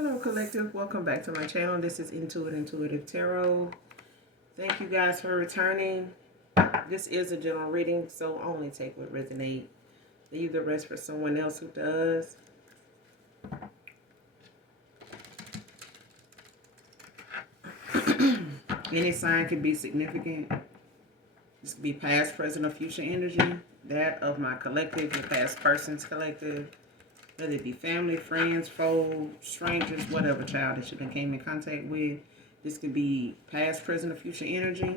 Hello collective, welcome back to my channel. This is Intuitive Tarot. Thank you guys for returning. This is a general reading, so only take what resonates. Leave the rest for someone else who does. Any sign can be significant. This could be past, present, or future energy. That of my collective, your past person's collective. Whether it be family, friends, foes, strangers, whatever child that you came in contact with. This could be past, present, or future energy.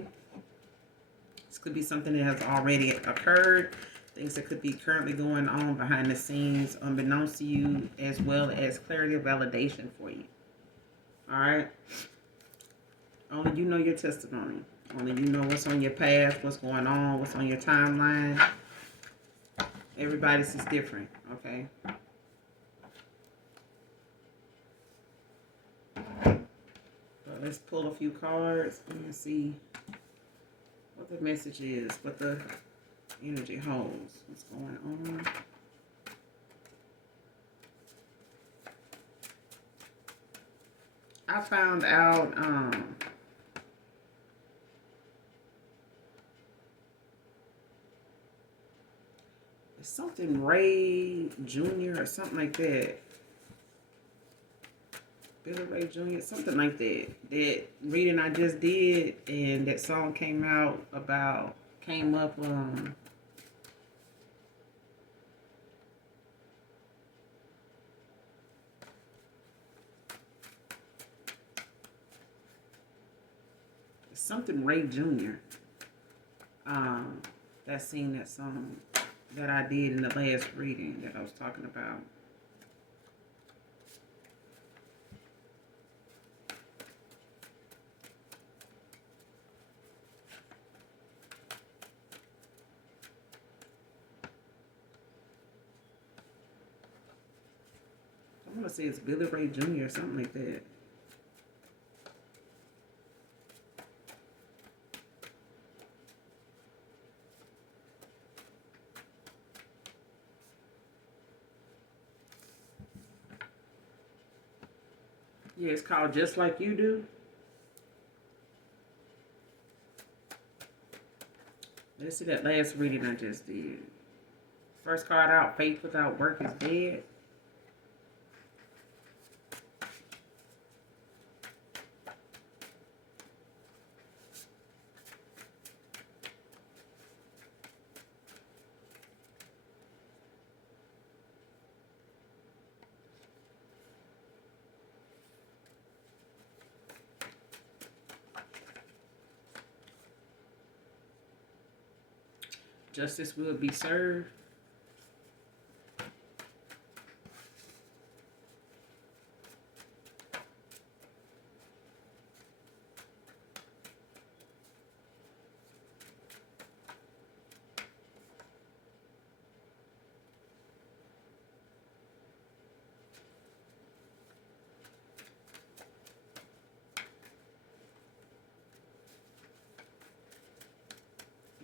This could be something that has already occurred. Things that could be currently going on behind the scenes, unbeknownst to you, as well as clarity of validation for you. Alright? Only you know your testimony. Only you know what's on your path, what's going on, what's on your timeline. Everybody's is different, okay? Let's pull a few cards and see what the message is, what the energy holds, what's going on. I found out it's something Ray Jr. or something like that. Billy Ray Jr., something like that. That reading I just did, and that song came up. Something Ray Jr. That sing that song that I did in the last reading that I was talking about. I want to say it's Billy Ray Jr. or something like that. Yeah, it's called Just Like You Do. Let's see that last reading I just did. First card out, faith without work is dead. Justice will be served.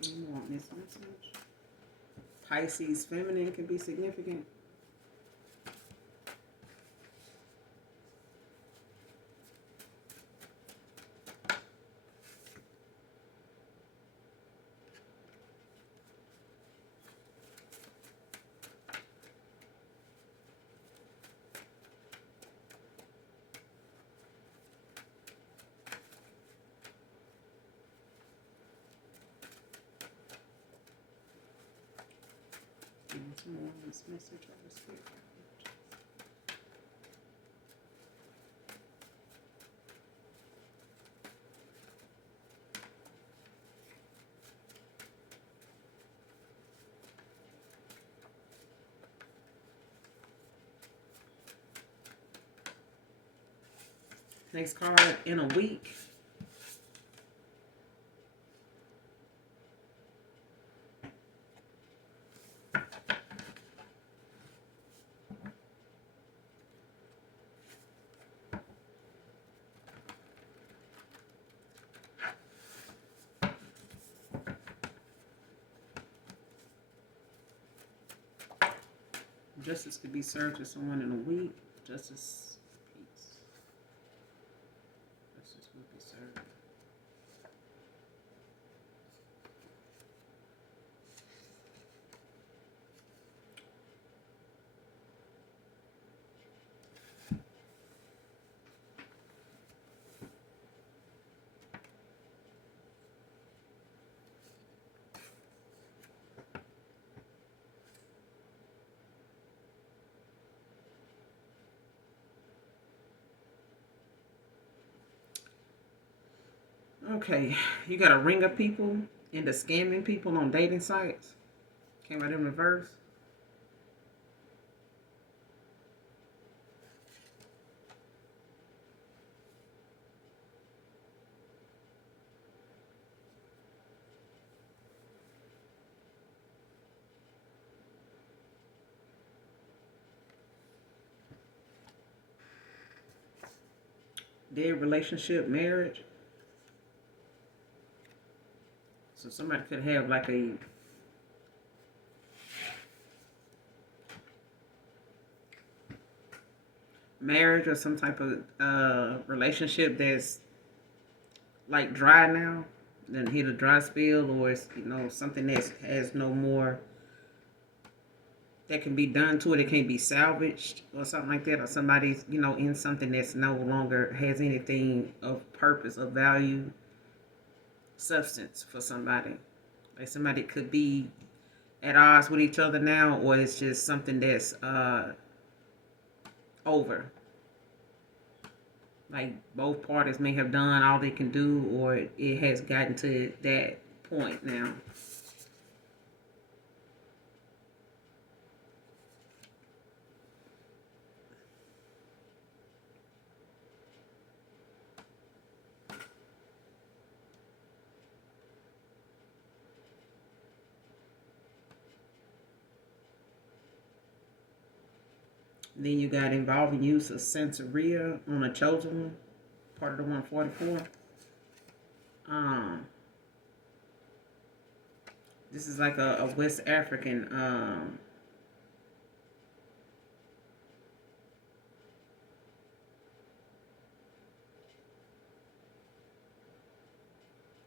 You want this message? Pisces feminine can be significant. More on this message of the spirit. Next card, in a week. Justice could be served to someone in a week. Justice, peace. Okay, you got a ring of people into scamming people on dating sites. Came out in reverse. Dead relationship, marriage. So somebody could have like a marriage or some type of relationship that's like dry now, then hit a dry spell, or it's something that has no more that can be done to it. It can't be salvaged or something like that, or somebody's in something that's no longer has anything of purpose, of value, substance for somebody. Like somebody could be at odds with each other now, or it's just something that's over. Like both parties may have done all they can do, or it has gotten to that point now. Then you got involving use of sensoria on a chosen one, part of the 144. Um, this is like a West African.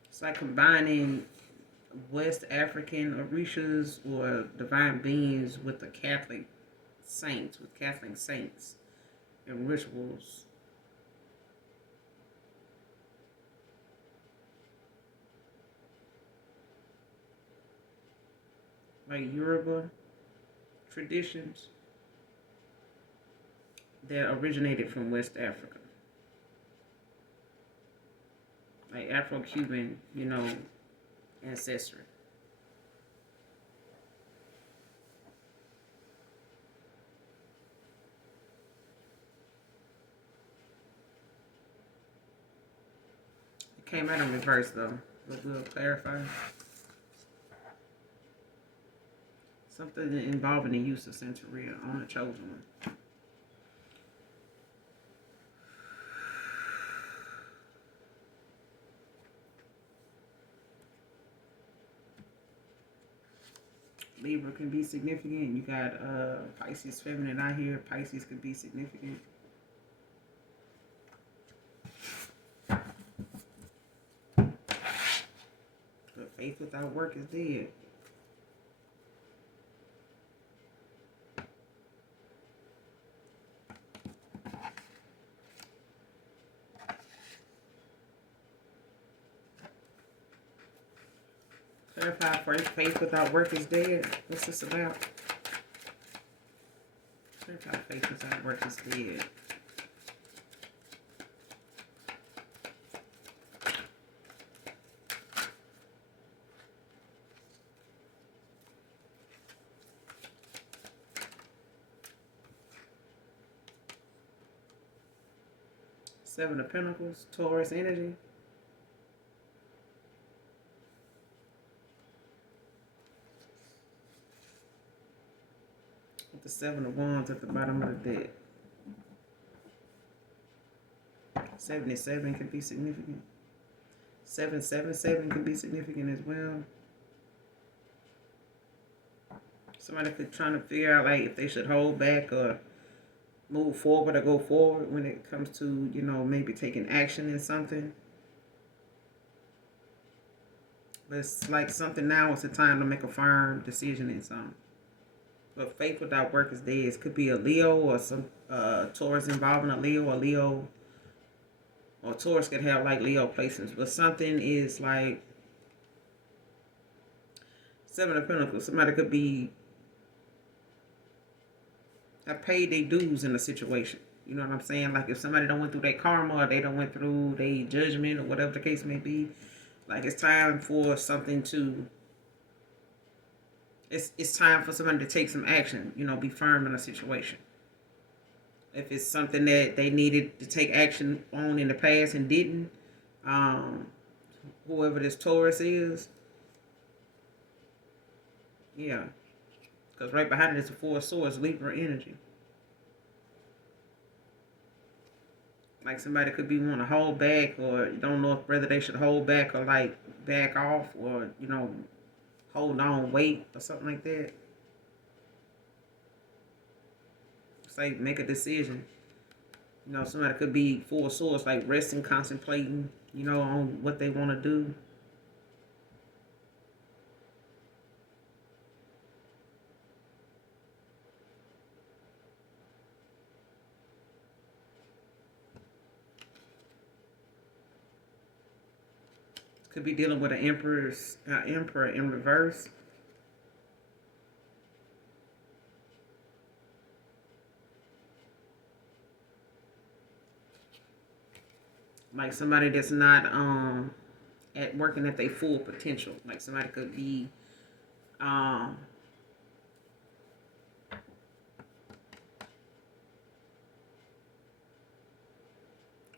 It's like combining West African orishas or divine beings with the Catholic saints, with Catholic saints and rituals. Like Yoruba traditions that originated from West Africa. Like Afro-Cuban, ancestry. It came out in reverse though, but we'll clarify. Something involving the use of Santeria on a chosen one. Libra can be significant. You got Pisces feminine out here. Pisces can be significant. But faith without work is dead. Clarify first, faith without work is dead. What's this about? Clarify faith without work is dead. Seven of Pentacles, Taurus energy. With the Seven of Wands at the bottom of the deck. 77 can be significant. 777 can be significant as well. Somebody could try to figure out like if they should hold back or move forward or go forward when it comes to, maybe taking action in something. But it's like something now is the time to make a firm decision in something. But faith without work is dead. It could be a Leo or some Taurus involving a Leo, or Taurus could have like Leo placements. But something is like Seven of Pentacles. Somebody could be have paid their dues in a situation. You know what I'm saying? Like if somebody don't went through their karma or they don't went through their judgment or whatever the case may be, like it's time for something to it's time for somebody to take some action, be firm in a situation. If it's something that they needed to take action on in the past and didn't, um, whoever this Taurus is, yeah. Because right behind it is the Four of Swords, Libra energy. Like somebody could be wanting to hold back or don't know if whether they should hold back or like back off or, hold on, wait or something like that. It's like make a decision. Somebody could be Four of Swords, like resting, contemplating, on what they want to do. Could be dealing with an emperor in reverse. Like somebody that's not at working at their full potential. Like somebody could be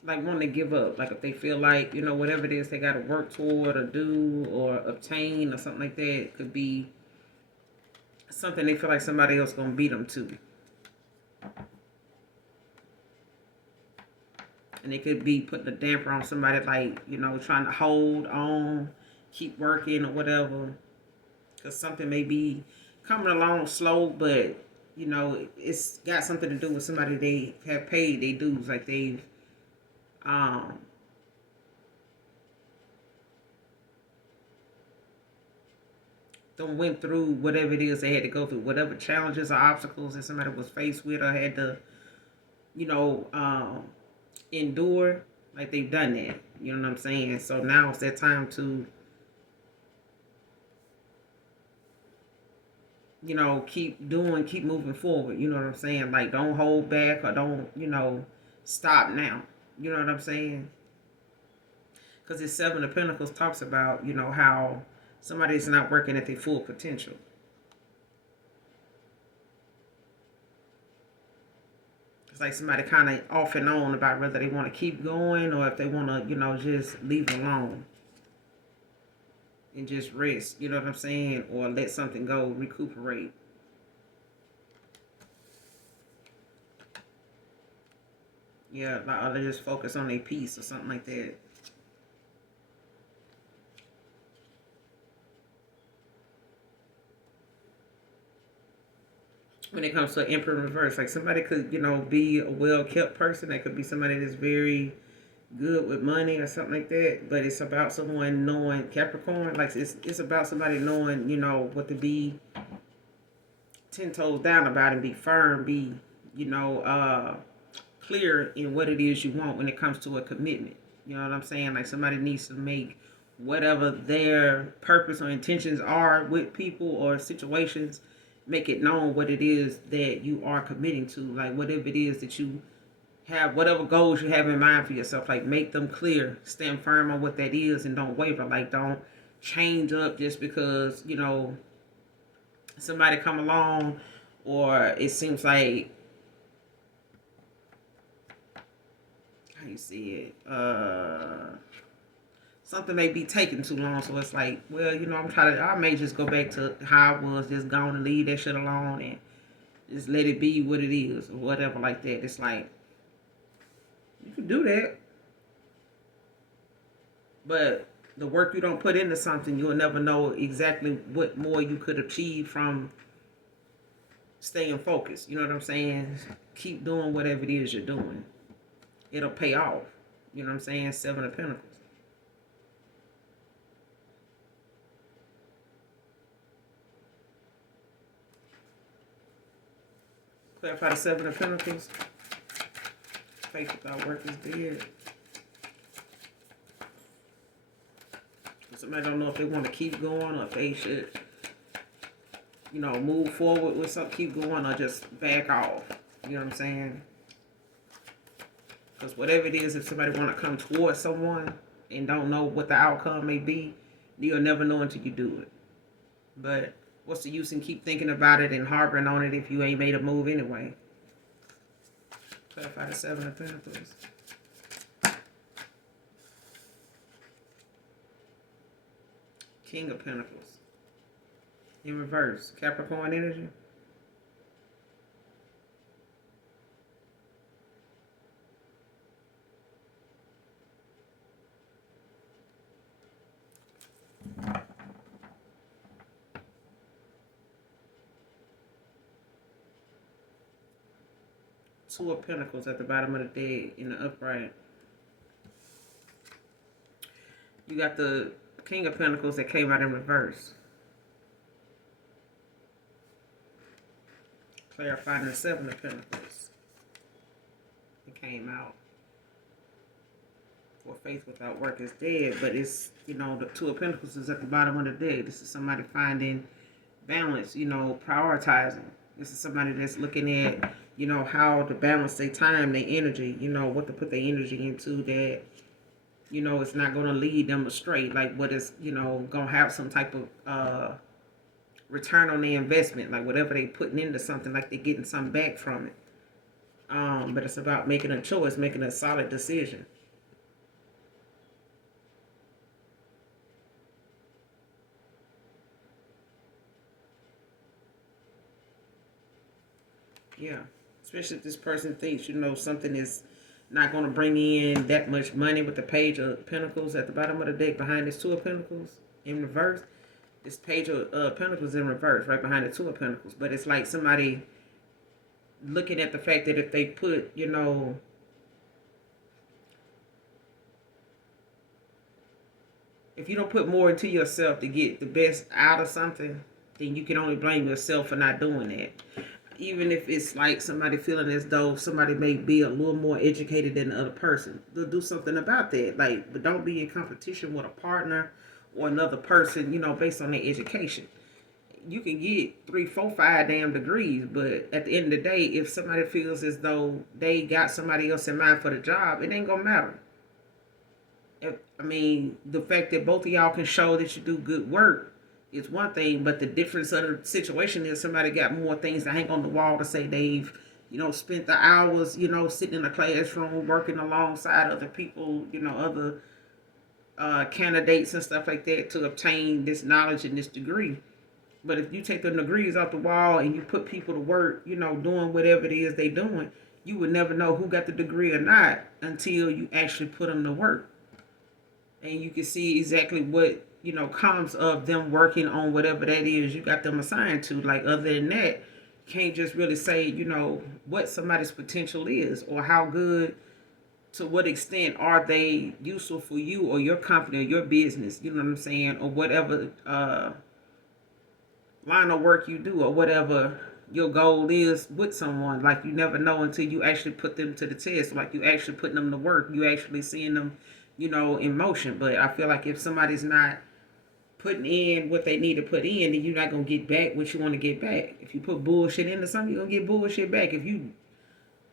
like wanting to give up. Like if they feel like, whatever it is they got to work toward or do or obtain or something like that, it could be something they feel like somebody else going to beat them to. And it could be putting a damper on somebody like, trying to hold on, keep working or whatever. Because something may be coming along slow, but, it's got something to do with somebody they have paid their dues. Like they've them went through whatever it is they had to go through, whatever challenges or obstacles that somebody was faced with or had to, endure. Like they've done that. You know what I'm saying? So now it's that time to, keep moving forward. You know what I'm saying? Like don't hold back or don't, stop now. You know what I'm saying? Because this Seven of Pentacles talks about, how somebody's not working at their full potential. It's like somebody kind of off and on about whether they want to keep going or if they want to, just leave it alone and just rest. You know what I'm saying? Or let something go, recuperate. Yeah, like, or they just focus on their peace or something like that. When it comes to Emperor reverse, like somebody could, be a well-kept person. That could be somebody that's very good with money or something like that. But it's about someone knowing Capricorn. Like it's about somebody knowing, what to be 10 toes down about and be firm, be, clear in what it is you want when it comes to a commitment. You know what I'm saying? Like somebody needs to make whatever their purpose or intentions are with people or situations, make it known what it is that you are committing to. Like whatever it is that you have, whatever goals you have in mind for yourself, like make them clear, stand firm on what that is and don't waver. Like don't change up just because, somebody come along or it seems like, how you see it, something may be taking too long, so it's like, well, I may just go back to how I was, just go and leave that shit alone and just let it be what it is or whatever like that. It's like, you can do that, but the work you don't put into something, you'll never know exactly what more you could achieve from staying focused. You know what I'm saying? Keep doing whatever it is you're doing. It'll pay off. You know what I'm saying? Seven of Pentacles. Clarify the Seven of Pentacles. Faith without work is dead. Somebody don't know if they want to keep going or if they should, move forward with something, keep going or just back off. You know what I'm saying? Because whatever it is, if somebody want to come towards someone and don't know what the outcome may be, you'll never know until you do it. But what's the use in keep thinking about it and harboring on it if you ain't made a move anyway? Clarify the Seven of Pentacles. King of Pentacles. In reverse. Capricorn energy. Two of Pentacles at the bottom of the deck in the upright. You got the King of Pentacles that came out in reverse. Clarifying the Seven of Pentacles. It came out. For faith without work is dead. But it's, you know, the Two of Pentacles is at the bottom of the deck. This is somebody finding balance, you know, prioritizing. This is somebody that's looking at, you know, how to balance their time, their energy, you know, what to put their energy into that, you know, it's not going to lead them astray. Like what is, you know, going to have some type of return on their investment. Like whatever they putting into something, like they're getting something back from it. But it's about making a choice, making a solid decision. Yeah. Especially if this person thinks, you know, something is not going to bring in that much money with the Page of Pentacles at the bottom of the deck behind this Two of Pentacles in reverse. This Page of Pentacles in reverse right behind the Two of Pentacles. But it's like somebody looking at the fact that if they put, you know, if you don't put more into yourself to get the best out of something, then you can only blame yourself for not doing that. Even if it's like somebody feeling as though somebody may be a little more educated than the other person, they'll do something about that. Like, but don't be in competition with a partner or another person, you know, based on their education. You can get 3, 4, 5 damn degrees, but at the end of the day, if somebody feels as though they got somebody else in mind for the job, it ain't gonna matter. I mean, the fact that both of y'all can show that you do good work is one thing, but the difference of the situation is somebody got more things to hang on the wall to say they've, you know, spent the hours, you know, sitting in a classroom working alongside other people, you know, other candidates and stuff like that to obtain this knowledge and this degree. But if you take the degrees off the wall and you put people to work, you know, doing whatever it is they doing, you would never know who got the degree or not until you actually put them to work. And you can see exactly what, you know, comes of them working on whatever that is you got them assigned to. Like, other than that, can't just really say, you know, what somebody's potential is or how good, to what extent are they useful for you or your company or your business, you know what I'm saying, or whatever line of work you do or whatever your goal is with someone. Like, you never know until you actually put them to the test. Like, you actually putting them to work, you actually seeing them, you know, in motion. But I feel like if somebody's not putting in what they need to put in, then you're not going to get back what you want to get back. If you put bullshit into something, you're going to get bullshit back. If you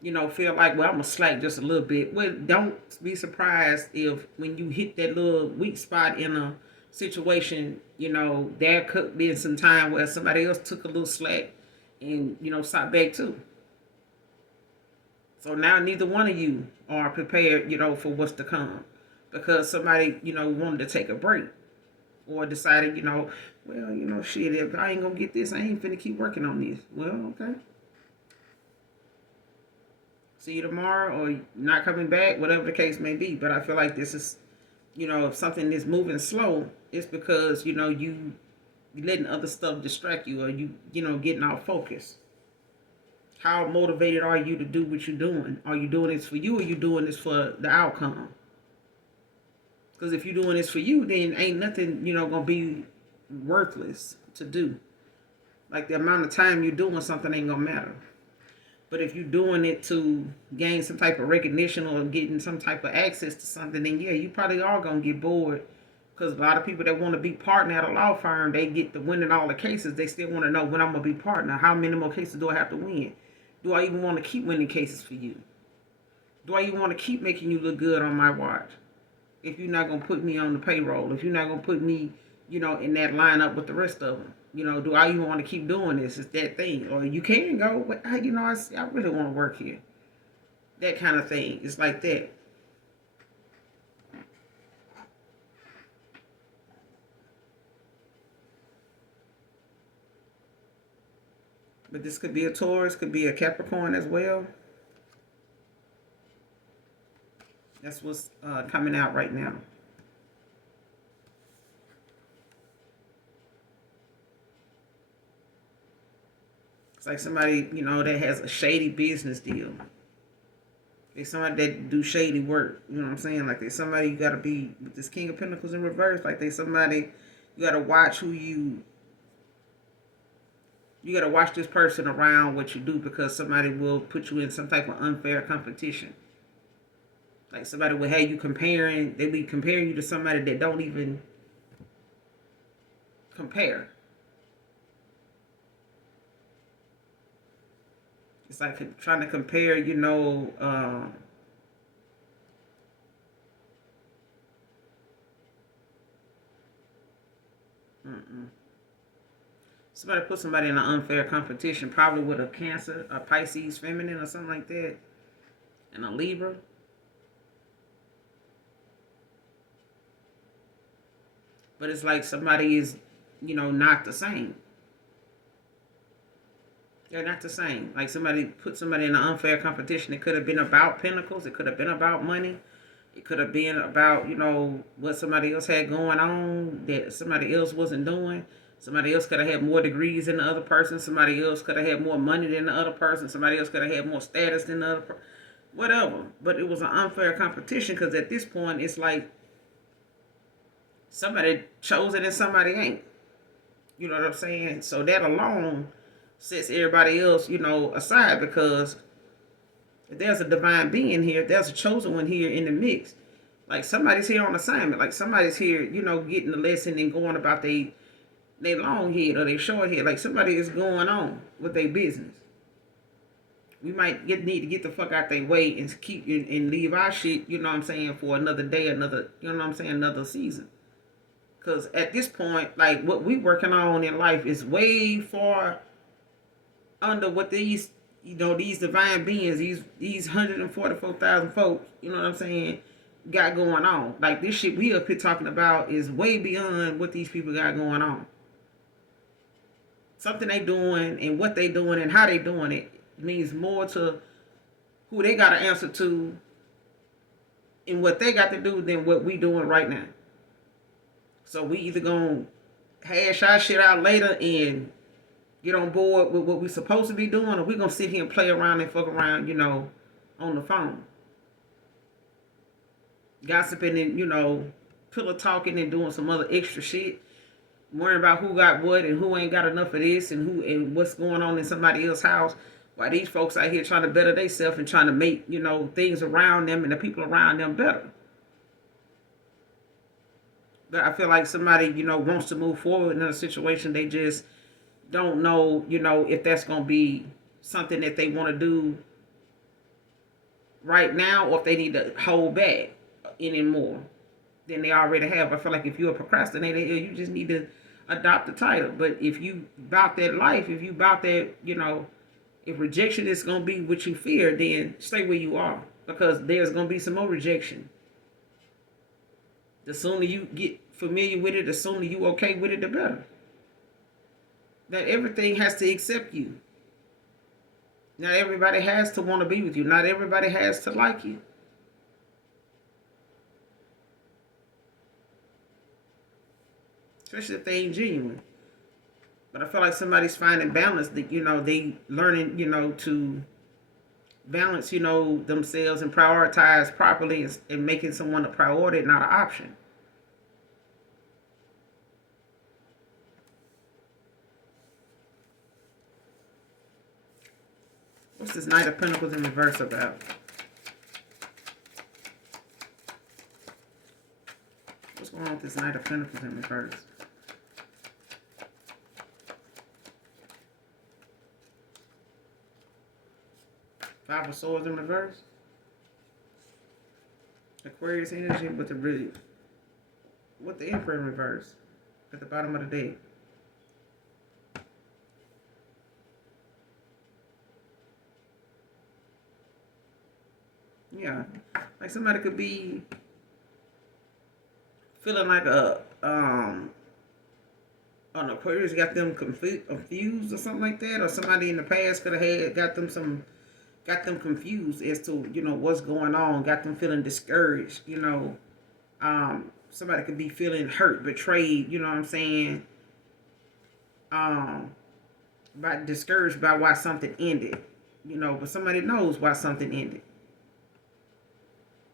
know, feel like, well, I'm going to slack just a little bit, well, don't be surprised if when you hit that little weak spot in a situation, you know, there could be some time where somebody else took a little slack and, you know, sat back too. So now neither one of you are prepared, you know, for what's to come because somebody, you know, wanted to take a break or decided, you know, well, you know, shit, if I ain't gonna get this, I ain't finna keep working on this. Well, okay. See you tomorrow, or not coming back, whatever the case may be. But I feel like this is, you know, if something is moving slow, it's because, you know, you letting other stuff distract you, or you know, getting off focus. How motivated are you to do what you're doing? Are you doing this for you, or are you doing this for the outcome? Because if you're doing this for you, then ain't nothing, you know, gonna be worthless to do. Like, the amount of time you're doing something ain't gonna matter. But if you're doing it to gain some type of recognition or getting some type of access to something, then yeah, you probably are gonna get bored. Because a lot of people that want to be partner at a law firm, they get to winning all the cases. They still want to know when I'm gonna be partner. How many more cases do I have to win? Do I even want to keep winning cases for you? Do I even want to keep making you look good on my watch? If you're not gonna put me on the payroll, if you're not gonna put me, in that lineup with the rest of them, do I even want to keep doing this? It's that thing, or you can go, but I really want to work here. That kind of thing. It's like that. But this could be a Taurus, could be a Capricorn as well. That's what's coming out right now. It's like somebody, that has a shady business deal. There's somebody that do shady work. You know what I'm saying? Like there's somebody you gotta be with this King of Pentacles in reverse. Like there's somebody you gotta watch who you gotta watch this person around what you do, because somebody will put you in some type of unfair competition. Like somebody will have you comparing, they be comparing you to somebody that don't even compare. It's like trying to compare, somebody put somebody in an unfair competition, probably with a Cancer, a Pisces feminine or something like that, and a Libra. But it's like somebody is, not the same. They're not the same. Like somebody put somebody in an unfair competition. It could have been about pentacles. It could have been about money. It could have been about, what somebody else had going on that somebody else wasn't doing. Somebody else could have had more degrees than the other person. Somebody else could have had more money than the other person. Somebody else could have had more status than the other person. Whatever. But it was an unfair competition, because at this point, it's like somebody chose it and somebody ain't. You know what I'm saying? So that alone sets everybody else, aside, because if there's a divine being here, if there's a chosen one here in the mix. Like somebody's here on assignment. Like somebody's here, getting the lesson and going about they long head or they short head. Like somebody is going on with their business. We might need to get the fuck out their way and keep and leave our shit, for another day, another season. Because at this point, like what we working on in life is way far under what these divine beings, these 144,000 folks, got going on. Like this shit we up here talking about is way beyond what these people got going on. Something they doing and what they doing and how they doing it means more to who they got to answer to and what they got to do than what we doing right now. So we either gonna hash our shit out later and get on board with what we supposed to be doing, or we gonna sit here and play around and fuck around, on the phone. Gossiping and, pillow talking and doing some other extra shit. Worrying about who got what and who ain't got enough of this and what's going on in somebody else's house. While these folks out here trying to better themselves and trying to make, things around them and the people around them better. But I feel like somebody, wants to move forward in a situation. They just don't know, if that's going to be something that they want to do right now, or if they need to hold back any more than they already have. I feel like if you're a procrastinator, you just need to adopt the title. But if you about that life, if you about that, if rejection is going to be what you fear, then stay where you are, because there's going to be some more rejection. The sooner you get familiar with it, the sooner you okay with it, the better. That everything has to accept you. Not everybody has to want to be with you. Not everybody has to like you. Especially if they ain't genuine. But I feel like somebody's finding balance, that, they learning, to balance, themselves and prioritize properly, and making someone a priority, not an option. What's this Knight of Pentacles in reverse about? What's going on with this Knight of Pentacles in reverse? Five of Swords in reverse? Aquarius energy with the Emperor in reverse at the bottom of the deck. Yeah, like somebody could be feeling like an Aquarius got them confused or something like that, or somebody in the past could have had got them confused as to what's going on, got them feeling discouraged. Somebody could be feeling hurt, betrayed. You know what I'm saying? Um, by discouraged by why something ended. But somebody knows why something ended.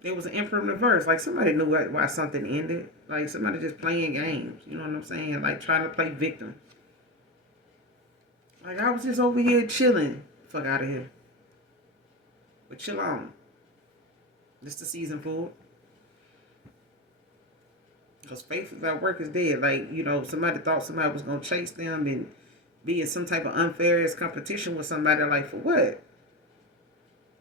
There was an Emperor in reverse. Like somebody knew why something ended. Like somebody just playing games. You know what I'm saying? Like trying to play victim. Like I was just over here chilling. Fuck out of here. But chill on. This the season for it. Because faith without work is dead. Like, somebody thought somebody was going to chase them and be in some type of unfair competition with somebody. Like, for what?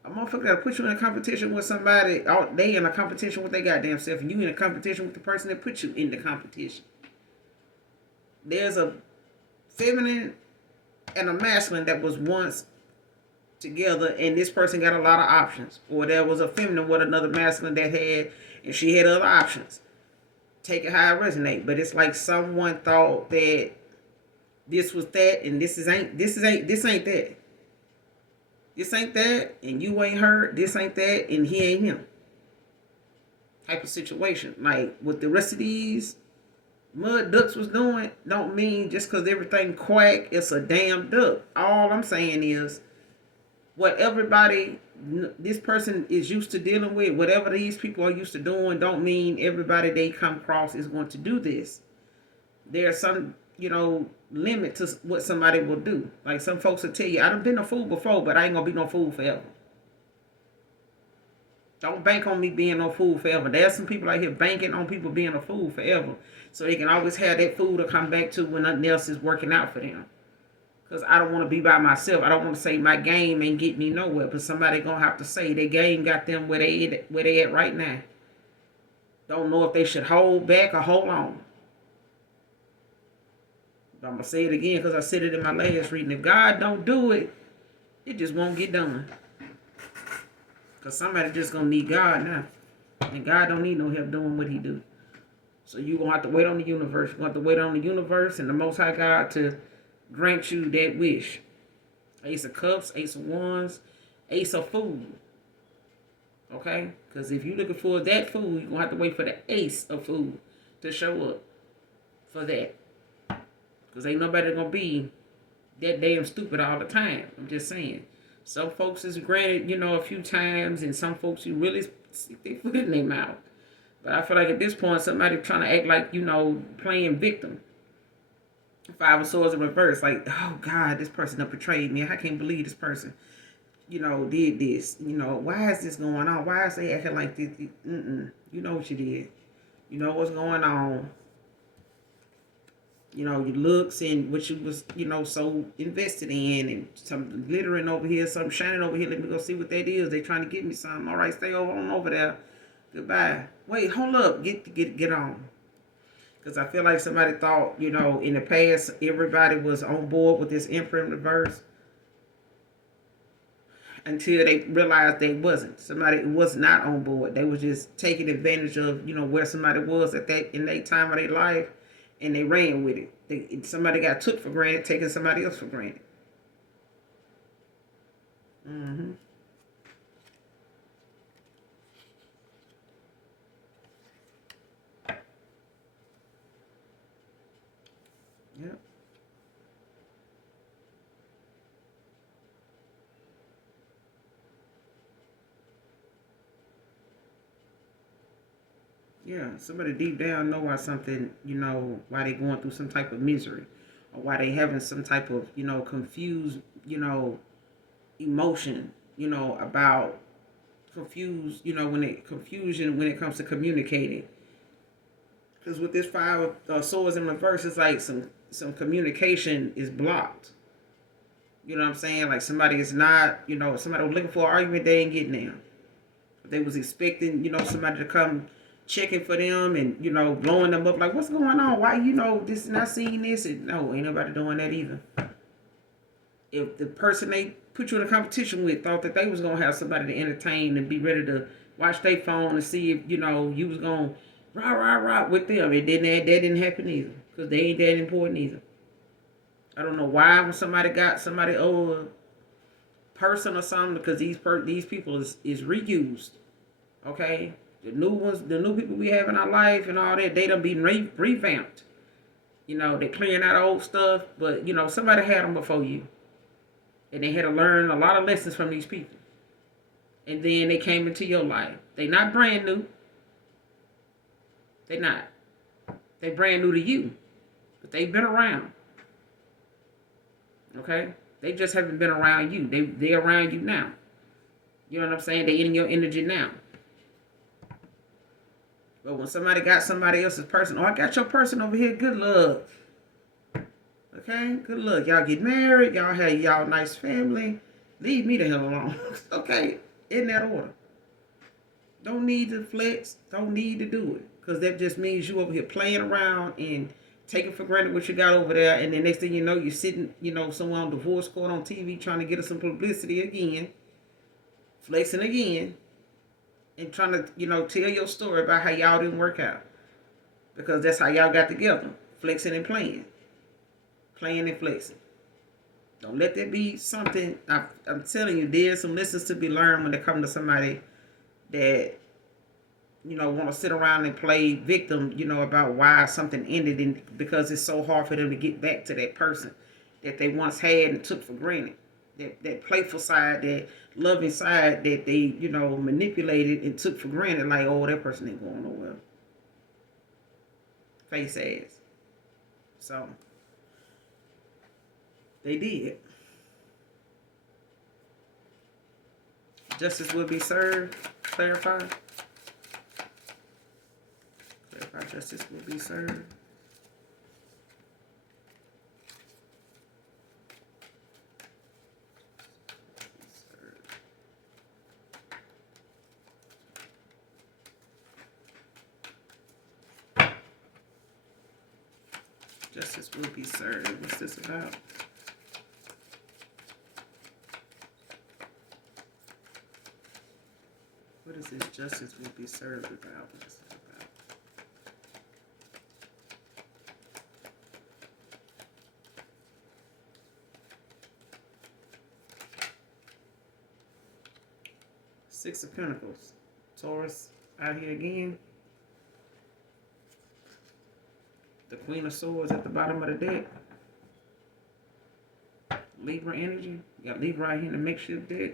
A motherfucker that'll put you in a competition with somebody. They in a competition with their goddamn self. And you in a competition with the person that put you in the competition. There's a feminine and a masculine that was once together, and this person got a lot of options. Or there was a feminine with another masculine that had, and she had other options. Take it how it resonate, but it's like someone thought that this was that, and this ain't that. This ain't that, and you ain't her. This ain't that, and he ain't him. Type of situation. Like what the rest of these mud ducks was doing, don't mean just because everything quack, it's a damn duck. All I'm saying is, what this person is used to dealing with, whatever these people are used to doing, don't mean everybody they come across is going to do this. There's some, limit to what somebody will do. Like some folks will tell you, I done been a fool before, but I ain't gonna be no fool forever. Don't bank on me being no fool forever. There's some people out here banking on people being a fool forever, so they can always have that fool to come back to when nothing else is working out for them. Because I don't want to be by myself. I don't want to say my game ain't get me nowhere. But somebody going to have to say their game got them where they at right now. Don't know if they should hold back or hold on. But I'm going to say it again because I said it in my last reading. If God don't do it, it just won't get done. Because somebody just going to need God now. And God don't need no help doing what he do. So you're going to have to wait on the universe. You're going to have to wait on the universe and the Most High God to grant you that wish. Ace of Cups, Ace of Wands, Ace of Fool. Okay? Because if you're looking for that fool, you're going to have to wait for the Ace of Fool to show up for that. Because ain't nobody going to be that damn stupid all the time. I'm just saying. Some folks is granted, a few times, and some folks you really stick their foot in their mouth. But I feel like at this point, somebody trying to act like, playing victim. Five of Swords in reverse, like, oh God, this person done betrayed me. I can't believe this person, did this. Why is this going on? Why is they acting like this? You know what you did. You know what's going on. Your looks and what you was, so invested in, and some glittering over here, some shining over here. Let me go see what that is. They trying to give me something. All right, stay on over there. Goodbye. Wait, hold up. Get on. Because I feel like somebody thought, in the past, everybody was on board with this Emperor in reverse until they realized they wasn't. Somebody was not on board. They was just taking advantage of, where somebody was in that time of their life, and they ran with it. Somebody got took for granted, taking somebody else for granted. Mm-hmm. Yep. Yeah, somebody deep down know why something, why they going through some type of misery, or why they having some type of, confused, emotion, about confused, confusion when it comes to communicating. Because with this five of swords in reverse, it's like some communication is blocked. You know what I'm saying? Like somebody is not, somebody was looking for an argument, they ain't getting there. They was expecting, somebody to come checking for them and, blowing them up like, what's going on? Why, this and I seen this? And no, ain't nobody doing that either. If the person they put you in a competition with thought that they was going to have somebody to entertain and be ready to watch their phone and see if, you was going to rah, rah, rah with them. That didn't happen either because they ain't that important either. I don't know why when somebody got somebody person or something because these people is reused. Okay, the new people we have in our life and all that, they done been revamped. They clearing out old stuff, but somebody had them before you, and they had to learn a lot of lessons from these people, and then they came into your life. They not brand new. They not. They brand new to you, but they've been around. Okay, they just haven't been around you. They're around you now. You know what I'm saying? They in your energy now. But when somebody got somebody else's person, I got your person over here, good luck. Okay, good luck. Y'all get married, y'all have y'all nice family. Leave me the hell alone. Okay, in that order. Don't need to flex, don't need to do it. Because that just means you over here playing around and taking for granted what you got over there. And the next thing you know, you're sitting, somewhere on divorce court on TV trying to get us some publicity again. Flexing again. And trying to, tell your story about how y'all didn't work out. Because that's how y'all got together. Flexing and playing. Playing and flexing. Don't let that be something. I'm telling you, there's some lessons to be learned when it comes to somebody that, want to sit around and play victim, about why something ended and because it's so hard for them to get back to that person that they once had and took for granted. That playful side, that loving side that they, manipulated and took for granted, like, oh, that person ain't going nowhere. Face ass. So, they did. Justice will be served. Clarify. Clarify. Justice will be served. Justice will be served. What's this about? What is this justice will be served about? What is this about? Six of Pentacles. Taurus out here again. The Queen of Swords at the bottom of the deck. Libra energy. You got Libra right here in the makeshift deck.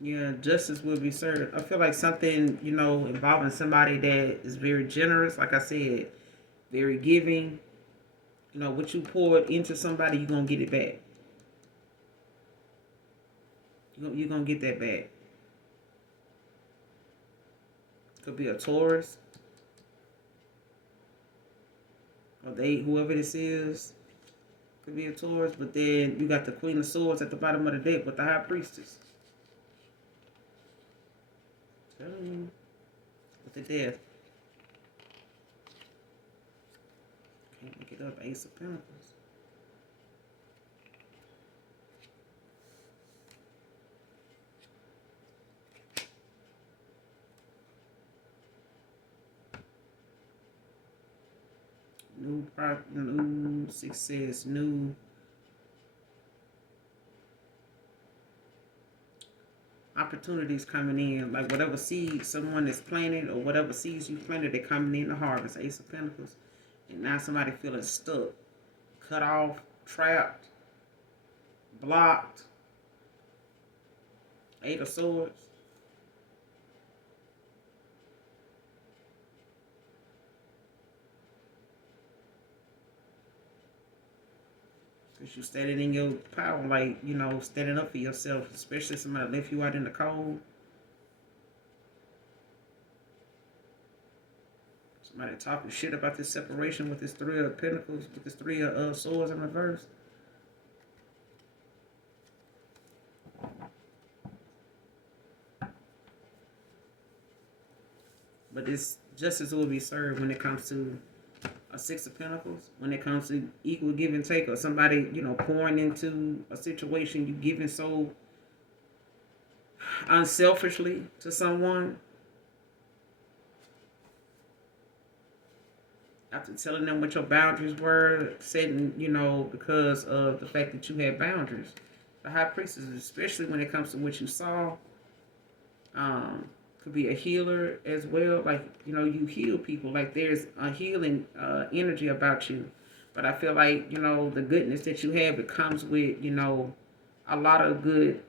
Yeah, justice will be served. I feel like something, involving somebody that is very generous, like I said, very giving. What you poured into somebody, you're going to get it back. You're going to get that back. Could be a Taurus. Or whoever this is. Could be a Taurus. But then you got the Queen of Swords at the bottom of the deck with the High Priestess. With the Death. Can't make it up. Ace of Pentacles. New success, new opportunities coming in. Like whatever seed someone is planted or whatever seeds you planted, they're coming in to harvest. Ace of Pentacles. And now somebody feeling stuck, cut off, trapped, blocked. Eight of Swords. Because you standing in your power, like, standing up for yourself, especially if somebody left you out in the cold. Somebody talking shit about this separation with this three of pentacles, with this three of swords in reverse. But this justice will be served when it comes to a Six of Pentacles, when it comes to equal give and take, or somebody, pouring into a situation, you giving so unselfishly to someone. After telling them what your boundaries were, setting, because of the fact that you had boundaries. The High Priestess, especially when it comes to what you saw, could be a healer as well. Like, you heal people. Like, there's a healing energy about you. But I feel like, the goodness that you have, it comes with, a lot of good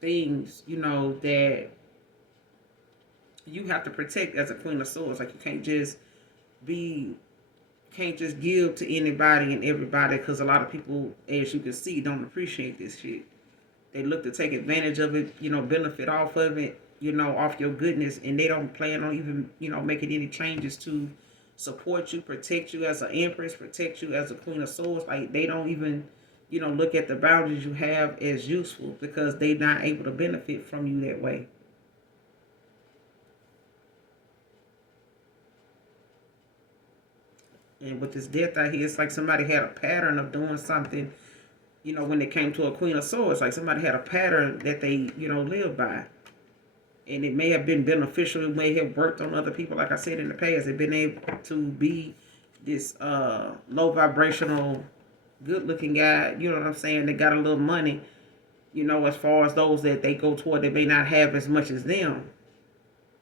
things, that you have to protect as a Queen of Swords. Like, you can't just give to anybody and everybody, because a lot of people, as you can see, don't appreciate this shit. They look to take advantage of it, benefit off of it, off your goodness, and they don't plan on even, making any changes to support you, protect you as an Empress, protect you as a Queen of Swords. Like, they don't even, look at the boundaries you have as useful, because they're not able to benefit from you that way. And with this death out here, it's like somebody had a pattern of doing something, when it came to a Queen of Swords. Like, somebody had a pattern that they, live by. And it may have been beneficial. It may have worked on other people. Like I said in the past, they've been able to be this low vibrational, good looking guy, you know what I'm saying? They got a little money, as far as those that they go toward, they may not have as much as them.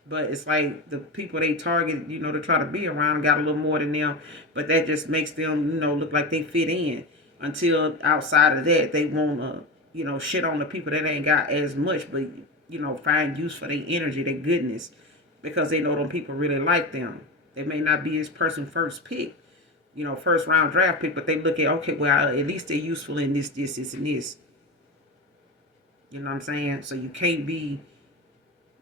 But it's like the people they target, to try to be around got a little more than them. But that just makes them, look like they fit in. Until outside of that, they want to, shit on the people that ain't got as much, but, find use for their energy, their goodness. Because they know them people really like them. They may not be his person first pick, first round draft pick, but they look at, okay, well, at least they're useful in this, and this. You know what I'm saying? So you can't be.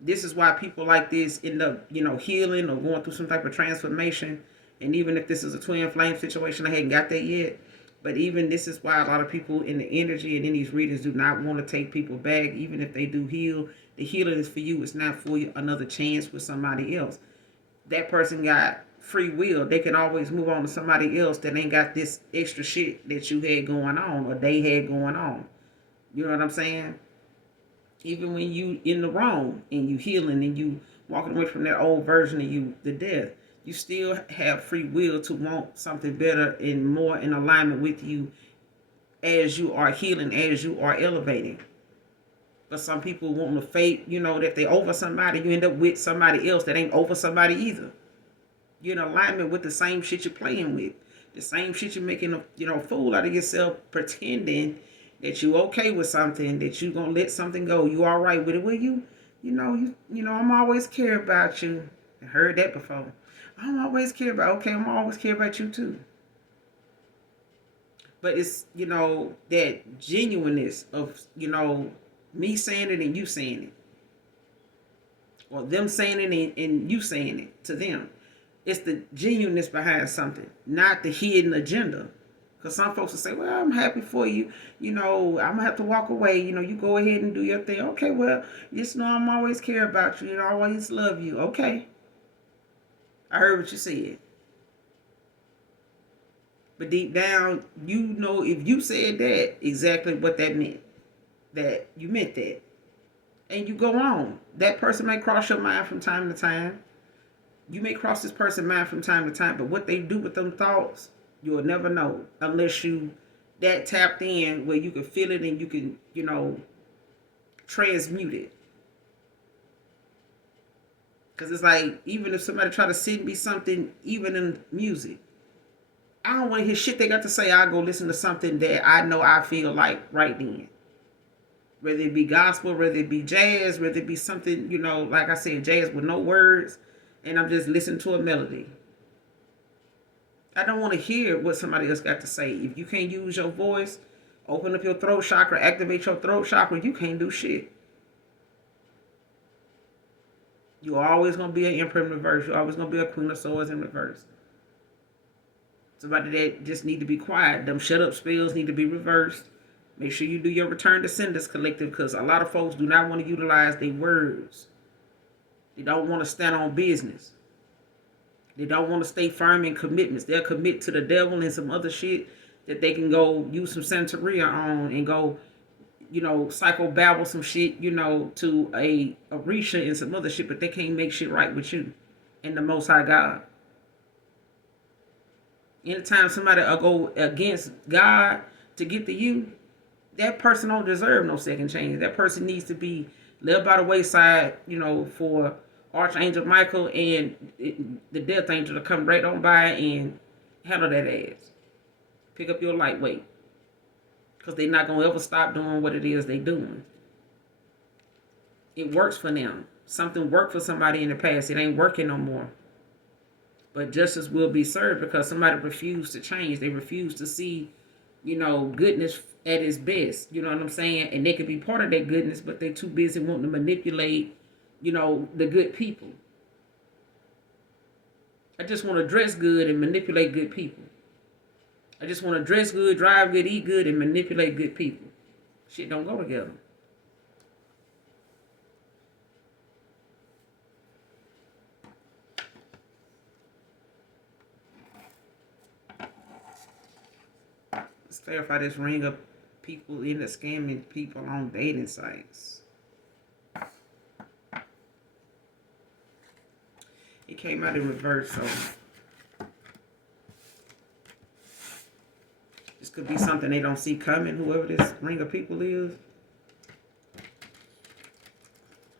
This is why people like this end up, healing or going through some type of transformation. And even if this is a twin flame situation, I hadn't got that yet. But even this is why a lot of people in the energy and in these readings do not want to take people back. Even if they do heal, the healing is for you. It's not for you another chance with somebody else. That person got free will. They can always move on to somebody else that ain't got this extra shit that you had going on or they had going on. You know what I'm saying? Even when you in the wrong and you healing and you walking away from that old version of you, the death, you still have free will to want something better and more in alignment with you as you are healing, as you are elevating. But some people want to fake, that they over somebody. You end up with somebody else that ain't over somebody either. You're in alignment with the same shit you're playing with. The same shit you're making a fool out of yourself, pretending that you okay with something, that you gonna let something go. You all right with it? Will you? I'm always care about you. I heard that before. I'm always care about. Okay, I'm always care about you too. But it's that genuineness of me saying it and you saying it, or them saying it and you saying it to them. It's the genuineness behind something, not the hidden agenda. Because some folks will say, well, I'm happy for you. I'm going to have to walk away. You go ahead and do your thing. Okay, well, just know I'm always care about you. I always love you. Okay. I heard what you said. But deep down, if you said that, exactly what that meant. That you meant that. And you go on. That person may cross your mind from time to time. You may cross this person's mind from time to time, but what they do with them thoughts, you'll never know unless you that tapped in where you can feel it and you can, transmute it. Because it's like, even if somebody try to send me something, even in music, I don't want to hear shit they got to say. I'll go listen to something that I know I feel like right then. Whether it be gospel, whether it be jazz, whether it be something, like I said, jazz with no words, and I'm just listening to a melody. I don't want to hear what somebody else got to say. If you can't use your voice, open up your throat chakra, activate your throat chakra, you can't do shit. You're always going to be an emperor in reverse. You're always going to be a queen of swords in reverse. Somebody that just need to be quiet. Them shut up spells need to be reversed. Make sure you do your return to senders collective, because a lot of folks do not want to utilize their words. They don't want to stand on business. They don't want to stay firm in commitments. They'll commit to the devil and some other shit that they can go use some Santeria on and go, psychobabble some shit, to a Orisha and some other shit, but they can't make shit right with you and the Most High God. Anytime somebody go against God to get to you, that person don't deserve no second chance. That person needs to be left by the wayside, for Archangel Michael and the Death Angel to come right on by and handle that ass. Pick up your lightweight. Because they're not going to ever stop doing what it is they doing. It works for them. Something worked for somebody in the past. It ain't working no more. But justice will be served because somebody refused to change. They refuse to see, goodness at its best. You know what I'm saying? And they could be part of that goodness, but they're too busy wanting to manipulate, the good people. I just want to dress good and manipulate good people. I just want to dress good, drive good, eat good, and manipulate good people. Shit don't go together. Let's clarify this ring of people into scamming people on dating sites. It came out in reverse, so this could be something they don't see coming, whoever this ring of people is.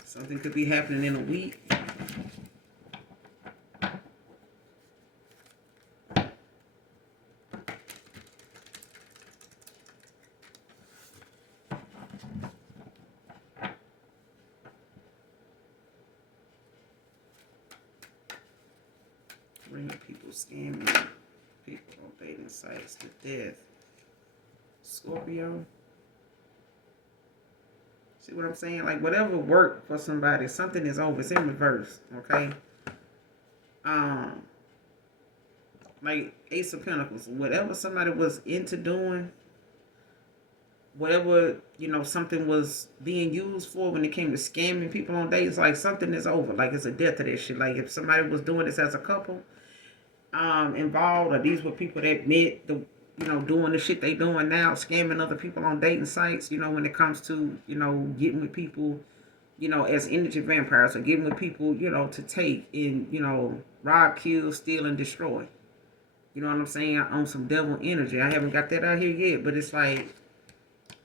Something could be happening in a week. Ring of people scamming people on dating sites to death. Scorpio. See what I'm saying? Like, whatever worked for somebody, something is over. It's in reverse, okay? Like Ace of Pentacles. Whatever somebody was into doing, whatever, something was being used for when it came to scamming people on dates, like, something is over. Like, it's a death to that shit. Like, if somebody was doing this as a couple, involved, or these were people that met doing the shit they doing now, scamming other people on dating sites, when it comes to, getting with people, as energy vampires, or getting with people, to take and, rob, kill, steal, and destroy. You know what I'm saying? On some devil energy. I haven't got that out here yet, but it's like,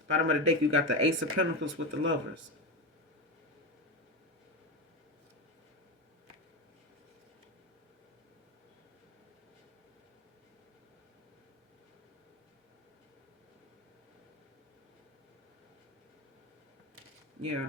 bottom of the deck, you got the Ace of Pentacles with the Lovers. Yeah.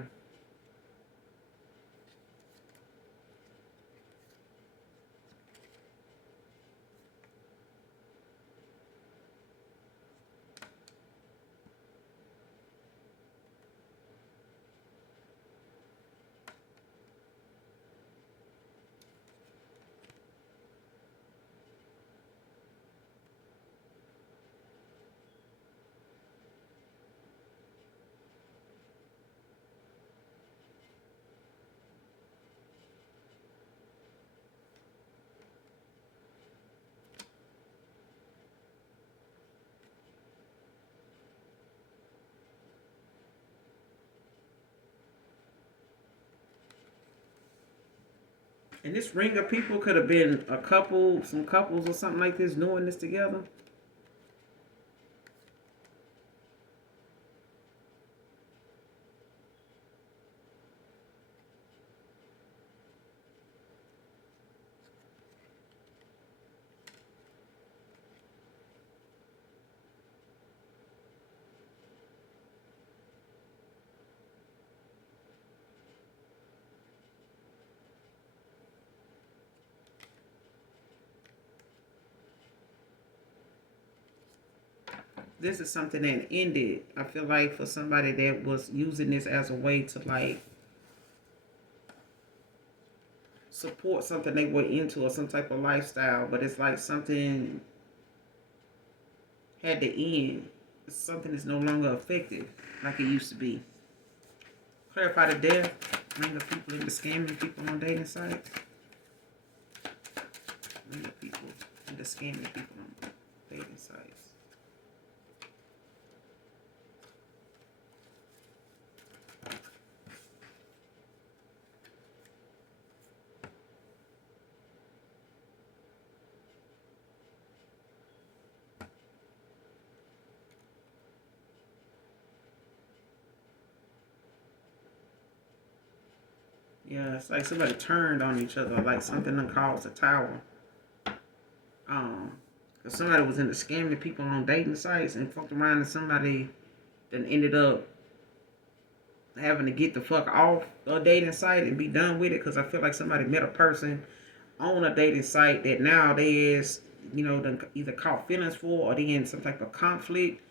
And this ring of people could have been a couple, some couples or something like this doing this together. this is something that ended. I feel like for somebody that was using this as a way to like support something they were into or some type of lifestyle, but it's like something had to end. Something is no longer effective like it used to be. Clarify the death. Bring the people into scamming people on dating sites. Bring the people into scamming people on dating sites. Yeah, it's like somebody turned on each other, like something that caused a tower. Cause somebody was into scamming people on dating sites and fucked around, and somebody then ended up having to get the fuck off a dating site and be done with it. Cause I feel like somebody met a person on a dating site that now they is, done either caught feelings for or they in some type of conflict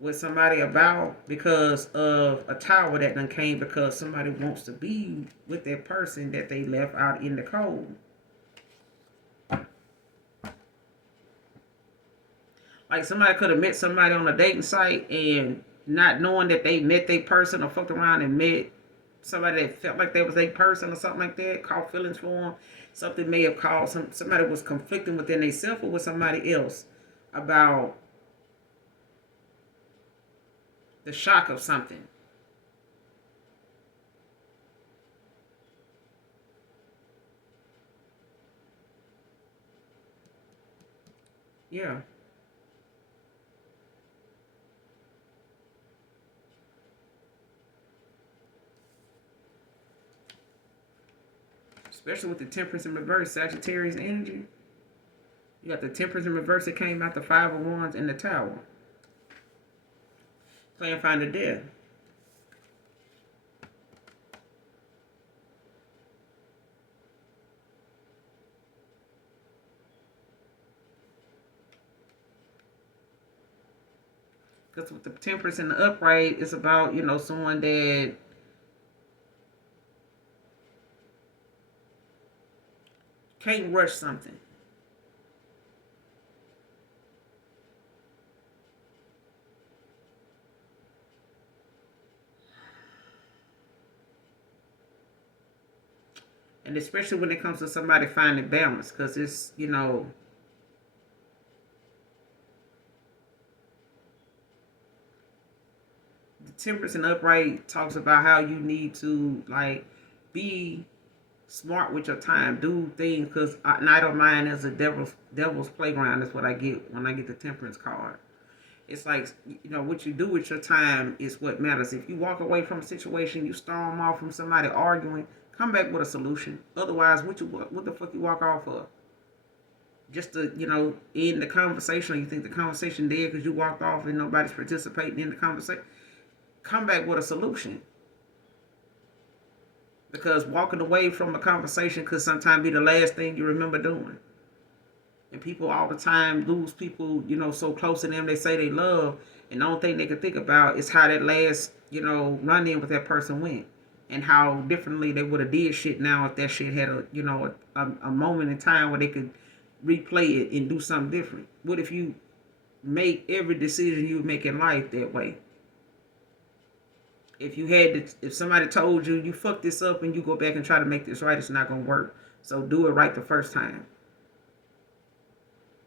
with somebody about because of a tower that done came because somebody wants to be with that person that they left out in the cold. Like somebody could have met somebody on a dating site and not knowing that they met their person or fucked around and met somebody that felt like that was a person or something like that, caught feelings for them. Something may have caused somebody was conflicting within themselves or with somebody else about the shock of something. Yeah. Especially with the temperance in reverse, Sagittarius energy. You got the temperance in reverse that came out the Five of Wands in the Tower. Playing Find the Death. Because with the temperance in the upright, it's about, someone that can't rush something. And especially when it comes to somebody finding balance, because it's, the temperance and upright talks about how you need to, like, be smart with your time, do things, because night of mine is a devil's playground. That's what I get when I get the temperance card. It's like, what you do with your time is what matters. If you walk away from a situation, you storm off from somebody arguing, come back with a solution. Otherwise, what the fuck you walk off for? Just to, end the conversation, or you think the conversation dead because you walked off and nobody's participating in the conversation. Come back with a solution. Because walking away from a conversation could sometimes be the last thing you remember doing. And people all the time lose people, so close to them they say they love. And the only thing they can think about is how that last, run in with that person went. And how differently they would have did shit now if that shit had a moment in time where they could replay it and do something different. What if you make every decision you make in life that way? If somebody told you you fucked this up and you go back and try to make this right, it's not gonna work. So do it right the first time.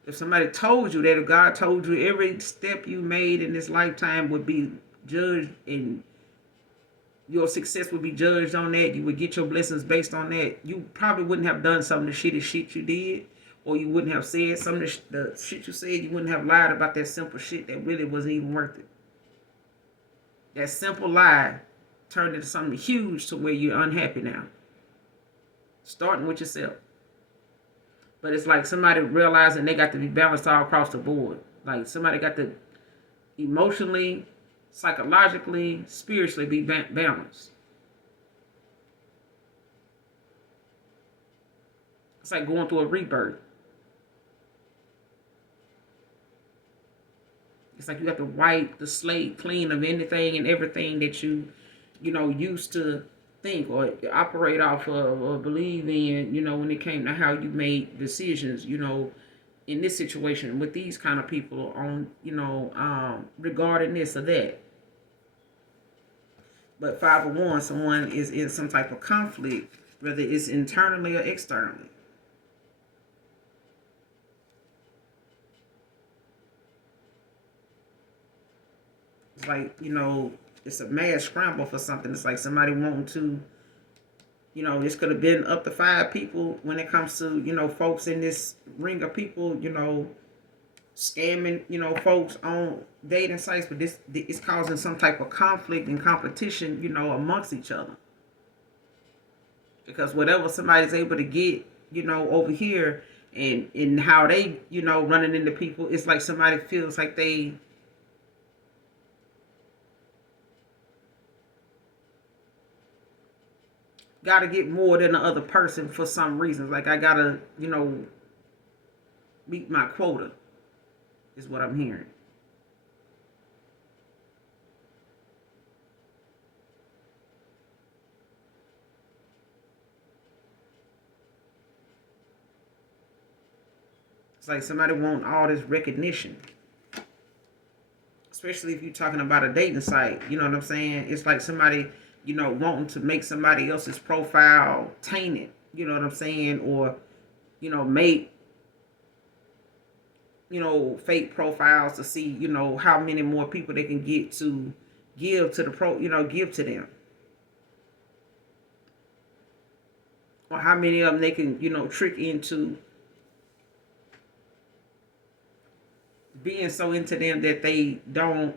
If somebody told you that, if God told you every step you made in this lifetime would be judged and your success would be judged on that, you would get your blessings based on that, you probably wouldn't have done some of the shitty shit you did, or you wouldn't have said some of the shit you said. You wouldn't have lied about that simple shit that really wasn't even worth it. That simple lie turned into something huge to where you're unhappy now. Starting with yourself. But it's like somebody realizing they got to be balanced all across the board. Like somebody got to emotionally, psychologically, spiritually be balanced. It's like going through a rebirth. It's like you have to wipe the slate clean of anything and everything that you used to think or operate off of or believe in, when it came to how you made decisions, in this situation with these kind of people on, regarding this or that. But 501, someone is in some type of conflict, whether it's internally or externally. It's like, it's a mad scramble for something. It's like somebody wanting to, this could have been up to 5 people when it comes to, folks in this ring of people, scamming, folks on dating sites, but this is causing some type of conflict and competition, amongst each other. Because whatever somebody's able to get, over here and how they, running into people, it's like somebody feels like they gotta get more than the other person for some reasons. Like I gotta, meet my quota, is what I'm hearing. It's like somebody want all this recognition. Especially if you're talking about a dating site, you know what I'm saying? It's like somebody, wanting to make somebody else's profile tainted, you know what I'm saying? Or, make, fake profiles to see, how many more people they can get to give to the give to them. Or how many of them they can, trick into being so into them that they don't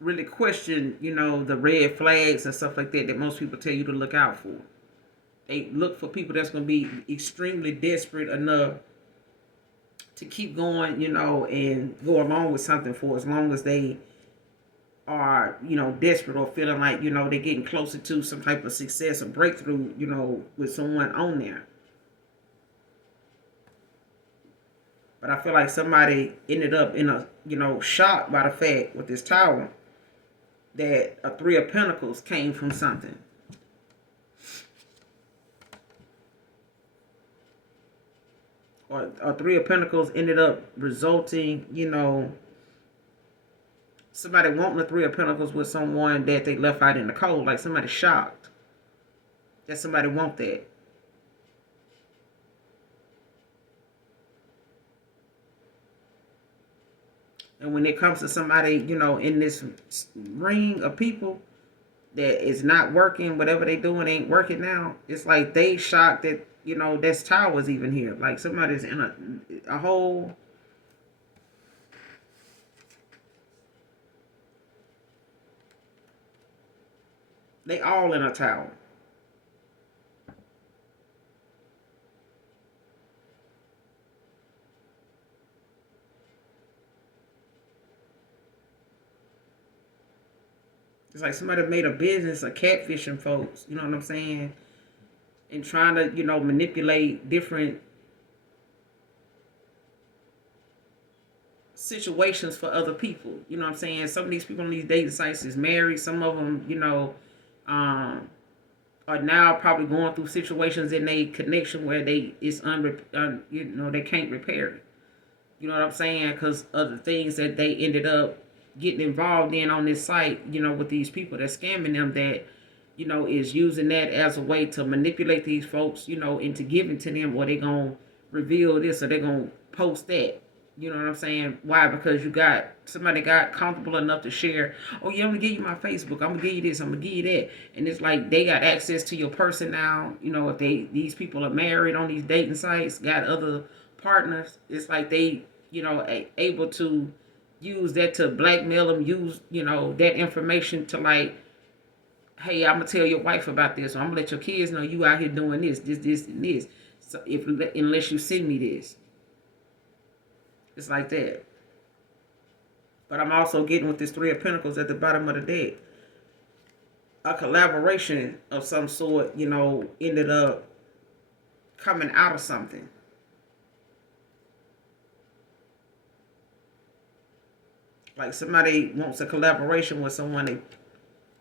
really question, the red flags and stuff like that that most people tell you to look out for. They look for people that's going to be extremely desperate enough to keep going, and go along with something for as long as they are, desperate or feeling like, they're getting closer to some type of success or breakthrough, with someone on there. But I feel like somebody ended up in a, shocked by the fact with this tower that a 3 of Pentacles came from something. Or a 3 of Pentacles ended up resulting, somebody wanting a 3 of Pentacles with someone that they left out in the cold. Like somebody shocked that somebody want that. And when it comes to somebody, in this ring of people that is not working, whatever they doing ain't working now, it's like they shocked that, this tower's even here. Like somebody's in a whole, they all in a tower. It's like somebody made a business of catfishing folks, you know what I'm saying? And trying to, manipulate different situations for other people. You know what I'm saying? Some of these people on these dating sites is married. Some of them, are now probably going through situations in a connection where they can't repair it. You know what I'm saying? Because of the things that they ended up getting involved in on this site, with these people that's scamming them that, is using that as a way to manipulate these folks, into giving to them, or they going to reveal this or they going to post that. You know what I'm saying? Why? Because somebody got comfortable enough to share, oh yeah, I'm gonna give you my Facebook, I'm gonna give you this, I'm gonna give you that. And it's like they got access to your person now. If these people are married on these dating sites, got other partners, it's like they, able to use that to blackmail them, use, that information to like, hey, I'm gonna tell your wife about this, or I'm gonna let your kids know you out here doing this, and this. So unless you send me this. It's like that. But I'm also getting with this 3 of Pentacles at the bottom of the deck. A collaboration of some sort, ended up coming out of something. Like somebody wants a collaboration with someone they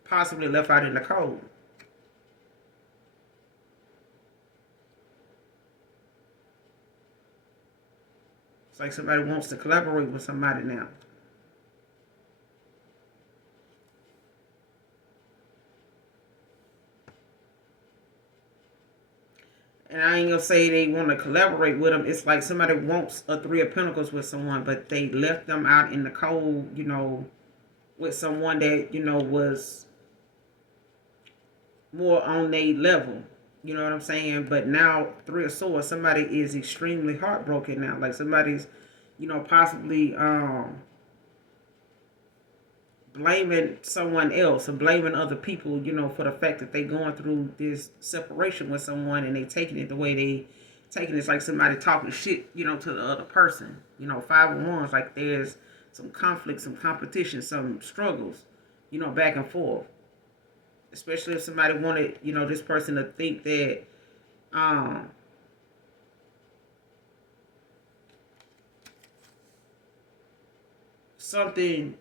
possibly left out in the cold. It's like somebody wants to collaborate with somebody now. And I ain't gonna say they want to collaborate with them. It's like somebody wants a Three of Pentacles with someone, but they left them out in the cold, with someone that, was more on their level. You know what I'm saying? But now, Three of Swords, somebody is extremely heartbroken now. Like somebody's, possibly blaming someone else or blaming other people, for the fact that they going through this separation with someone and they taking it the way they taking it. It's like somebody talking shit, to the other person. Five of Wands, like there's some conflict, some competition, some struggles, back and forth. Especially if somebody wanted, this person to think that um something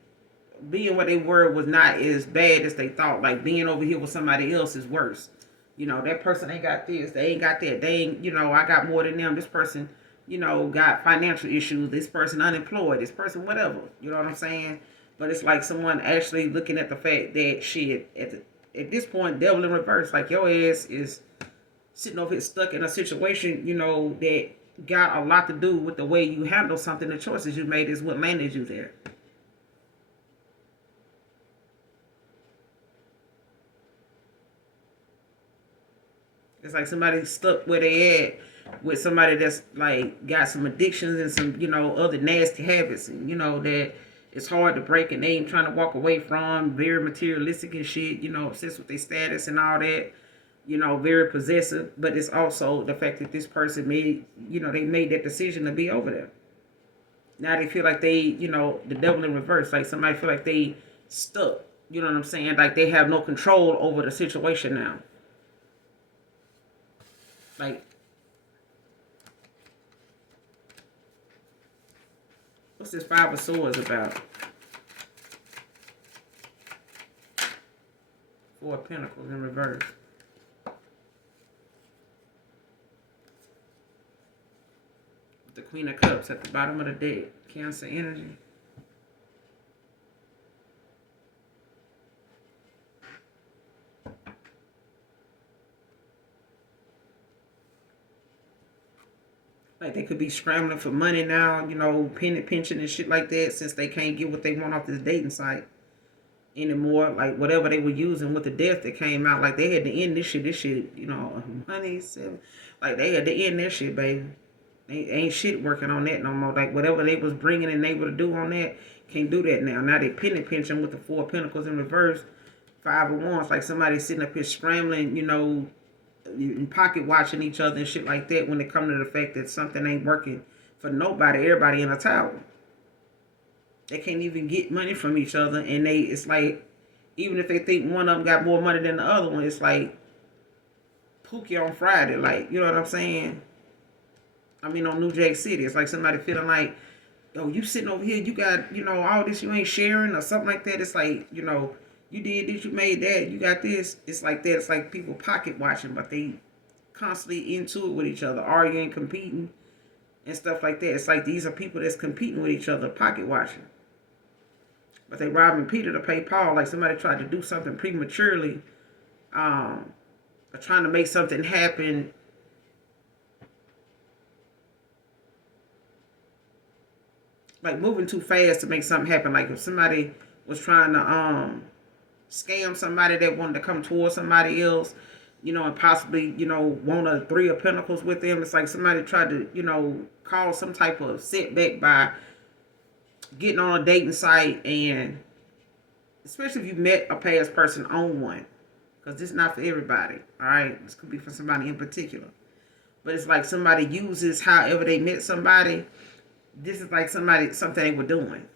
being what they were was not as bad as they thought. Like being over here with somebody else is worse. That person ain't got this, they ain't got that, they ain't, I got more than them. This person, got financial issues. This person unemployed. This person whatever. You know what I'm saying? But it's like someone actually looking at the fact that shit at this point, devil in reverse. Like your ass is sitting over here stuck in a situation, that got a lot to do with the way you handle something. The choices you made is what landed you there. It's like somebody stuck where they at with somebody that's like got some addictions and some, other nasty habits, and that it's hard to break and they ain't trying to walk away from, very materialistic and shit, obsessed with their status and all that, very possessive. But it's also the fact that this person made, they made that decision to be over there. Now they feel like they, the devil in reverse. Like somebody feel like they stuck. You know what I'm saying? Like they have no control over the situation now. Like, what's this Five of Swords about? Four of Pentacles in reverse. The Queen of Cups at the bottom of the deck. Cancer energy. Like they could be scrambling for money now, pension and shit like that, since they can't get what they want off this dating site anymore. Like whatever they were using with the death that came out, like they had to end this shit. This shit, money, like they had to end this shit, baby. Ain't shit working on that no more. Like whatever they was bringing and able to do on that, can't do that now. Now they pension with the Four of Pentacles in reverse, Five of Wands. Like somebody sitting up here scrambling, pocket watching each other and shit like that when it comes to the fact that something ain't working for nobody. Everybody in a tower. They can't even get money from each other, and it's like, even if they think one of them got more money than the other one, it's like Pookie on Friday. Like, you know what I'm saying? I mean, on New Jack City, it's like somebody feeling like, oh, you sitting over here, you got, all this you ain't sharing or something like that. It's like, you did this, you made that, you got this. It's like that. It's like people pocket watching, but they constantly into it with each other, arguing, competing, and stuff like that. It's like these are people that's competing with each other, pocket watching. But they robbing Peter to pay Paul. Like somebody tried to do something prematurely, or trying to make something happen. Like moving too fast to make something happen. Like if somebody was trying to scam somebody that wanted to come towards somebody else, and possibly, want a Three of Pentacles with them. It's like somebody tried to, cause some type of setback by getting on a dating site, and especially if you met a past person on one, because this is not for everybody, all right? This could be for somebody in particular. But it's like somebody uses however they met somebody. This is like something they were doing.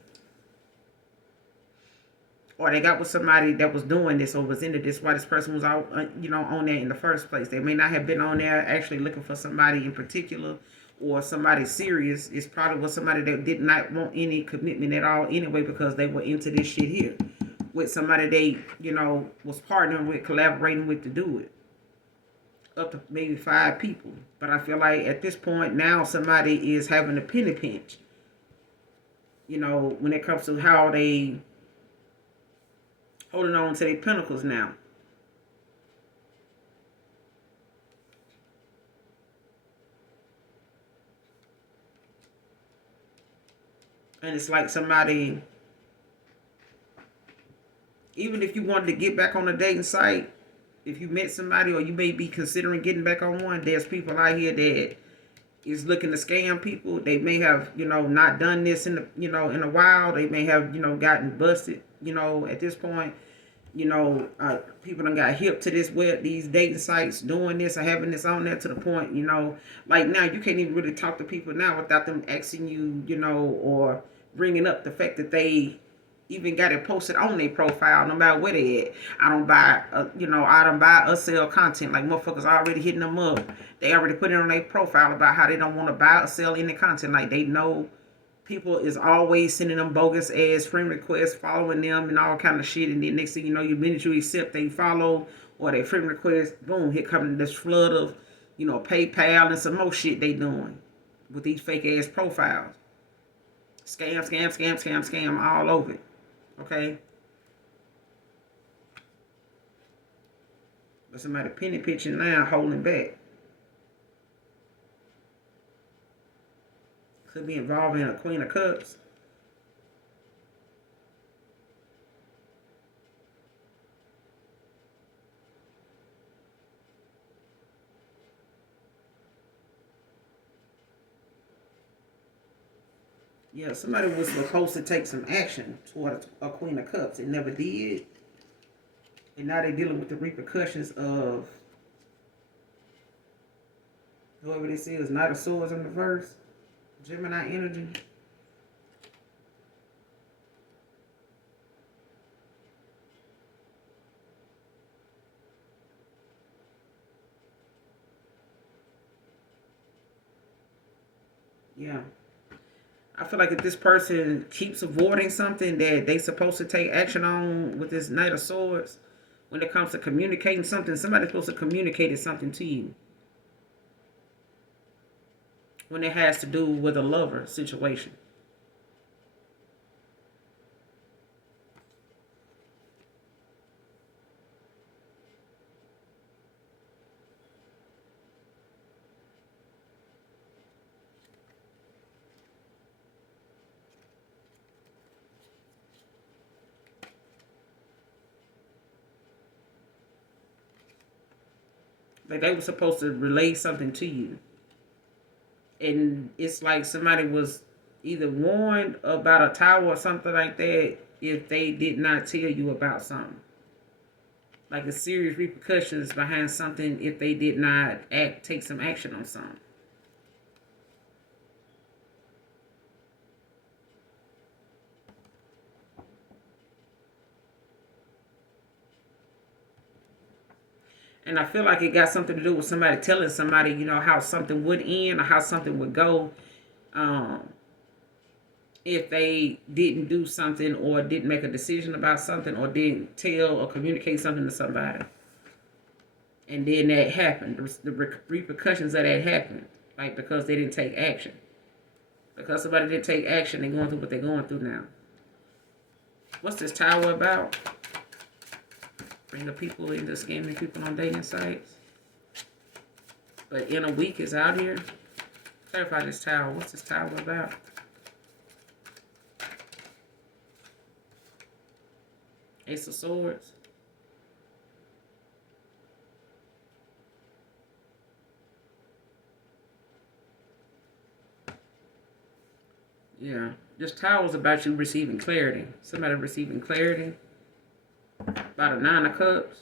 Or they got with somebody that was doing this or was into this, why this person was out, on there in the first place. They may not have been on there actually looking for somebody in particular, or somebody serious, it's probably was somebody that did not want any commitment at all anyway, because they were into this shit here with somebody they, was partnering with, collaborating with to do it. Up to maybe 5 people. But I feel like at this point now somebody is having a penny pinch. When it comes to how they holding on to their pinnacles now. And it's like somebody, even if you wanted to get back on a dating site, if you met somebody or you may be considering getting back on one, there's people out here that is looking to scam people. They may have, not done this in a while. They may have, gotten busted, at this point. People done got hip to these dating sites, doing this or having this on there to the point, like now you can't even really talk to people now without them asking you, or bringing up the fact that they even got it posted on their profile, no matter where they at. I don't buy, I don't buy or sell content. Like motherfuckers already hitting them up. They already put it on their profile about how they don't want to buy or sell any content. Like they know people is always sending them bogus ass friend requests, following them and all kind of shit. And then next thing you know, you minute you accept they follow or they friend request, boom, here comes this flood of, PayPal and some more shit they doing with these fake ass profiles. Scam all over it. Okay? But somebody penny pitching now, holding back. Could be involving a Queen of Cups. Yeah, somebody was supposed to take some action toward a Queen of Cups. It never did. And now they're dealing with the repercussions of whoever this is, Knight of Swords in reverse, Gemini energy. Yeah. I feel like if this person keeps avoiding something that they supposed to take action on with this Knight of Swords, when it comes to communicating something, somebody's supposed to communicate something to you. When it has to do with a lover situation. Like they were supposed to relay something to you. And it's like somebody was either warned about a tower or something like that if they did not tell you about something. Like the serious repercussions behind something if they did not take some action on something. And I feel like it got something to do with somebody telling somebody, how something would end or how something would go. If they didn't do something or didn't make a decision about something or didn't tell or communicate something to somebody. And then that happened. The repercussions of that happened. Like because they didn't take action. Because somebody didn't take action, they're going through what they're going through now. What's this tower about? Bring the people into scamming people on dating sites. But in a week is out here. Clarify this tower. What's this tower about? Ace of Swords. Yeah. This tower is about you receiving clarity. Somebody receiving clarity. About a 9 of Cups.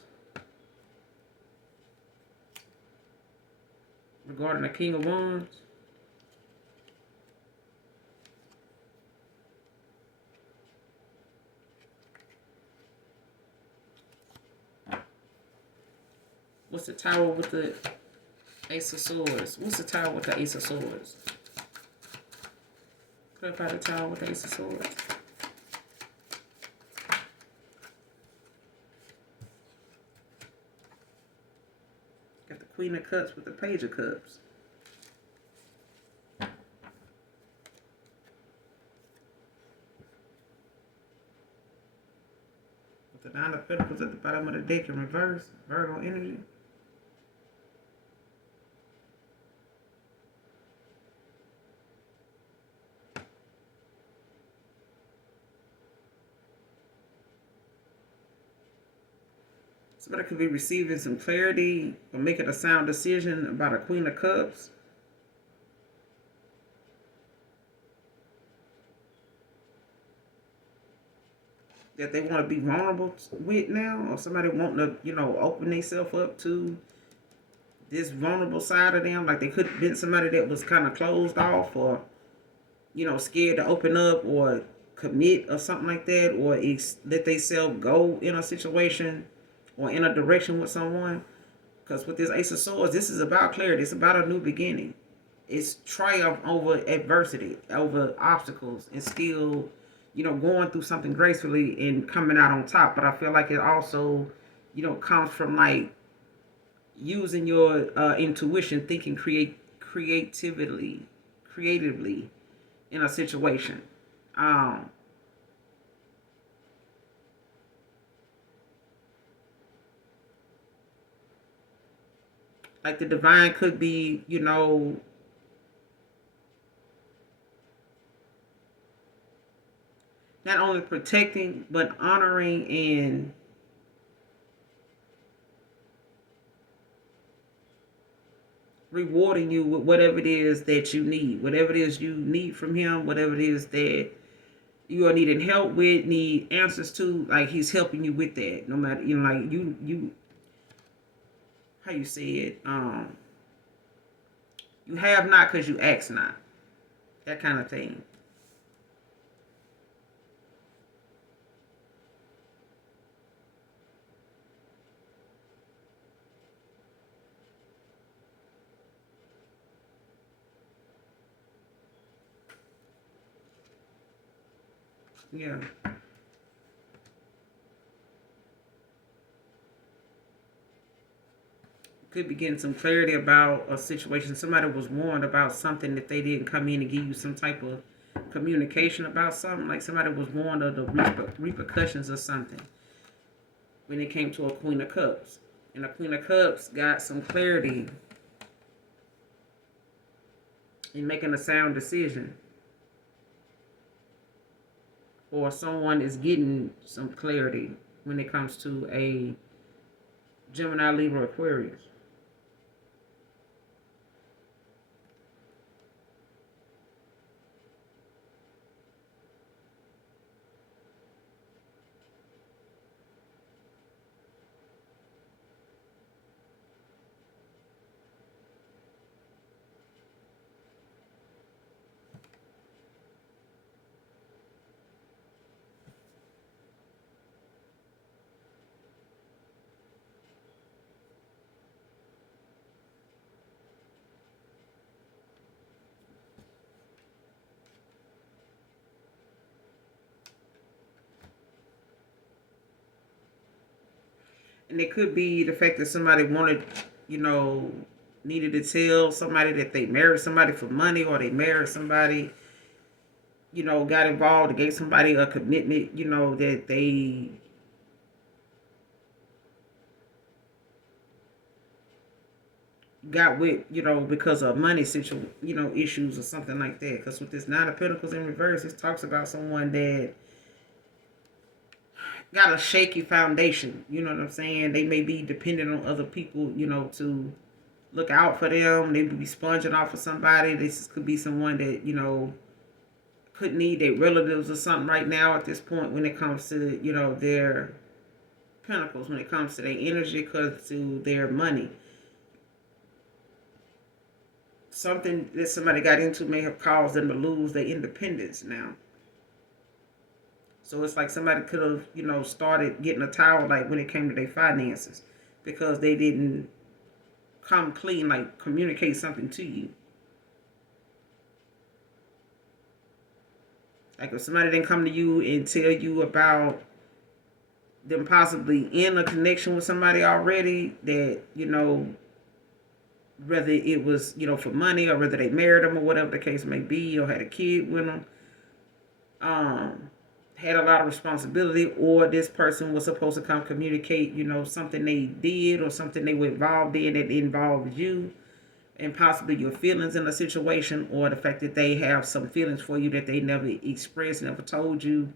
Regarding the King of Wands. What's the tower with the Ace of Swords. What's the tower with the Ace of Swords? Clarify the tower with the Ace of Swords. Got the Queen of Cups with the Page of Cups. With the Nine of Pentacles at the bottom of the deck in reverse. Virgo energy. Somebody could be receiving some clarity or making a sound decision about a Queen of Cups. That they want to be vulnerable with now, or somebody wanting to, open themselves up to this vulnerable side of them. Like they could have been somebody that was kind of closed off or, scared to open up or commit or something like that, or let themselves go in a situation or in a direction with someone. Because with this Ace of Swords, this is about clarity. It's about a new beginning. It's triumph over adversity, over obstacles, and still, going through something gracefully and coming out on top. But I feel like it also, comes from like using your intuition, thinking creatively in a situation. Like the divine could be, not only protecting but honoring and rewarding you with whatever it is that you need, whatever it is you need from him, whatever it is that you are needing help with, need answers to. Like he's helping you with that, no matter like you how you say it, you have not because you ask not, that kind of thing. Yeah. Could be getting some clarity about a situation. Somebody was warned about something that they didn't come in and give you some type of communication about something. Like somebody was warned of the repercussions of something when it came to a Queen of Cups. And the Queen of Cups got some clarity in making a sound decision. Or someone is getting some clarity when it comes to a Gemini, Libra, Aquarius. And it could be the fact that somebody wanted, needed to tell somebody that they married somebody for money, or they married somebody, got involved, gave somebody a commitment, that they got with, because of money issues or something like that. Because with this Nine of Pentacles in reverse, it talks about someone that got a shaky foundation. You know what I'm saying? They may be dependent on other people, to look out for them. They may be sponging off of somebody. This could be someone that, could need their relatives or something right now at this point when it comes to, their pentacles, when it comes to their energy, because to their money. Something that somebody got into may have caused them to lose their independence now. So it's like somebody could have, started getting a towel like when it came to their finances, because they didn't come clean, like communicate something to you. Like if somebody didn't come to you and tell you about them possibly in a connection with somebody already, that, whether it was, for money, or whether they married them or whatever the case may be, or had a kid with them, um, had a lot of responsibility, or this person was supposed to come communicate, something they did or something they were involved in that involved you and possibly your feelings in a situation, or the fact that they have some feelings for you that they never expressed, never told you,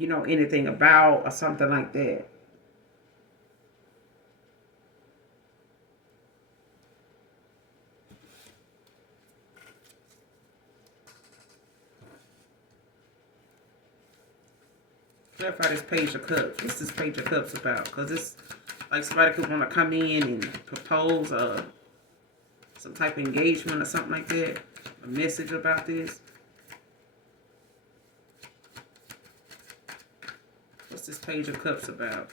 anything about, or something like that. Clarify this Page of Cups. What's this Page of Cups about? Because it's like somebody could want to come in and propose some type of engagement or something like that. A message about this. What's this Page of Cups about?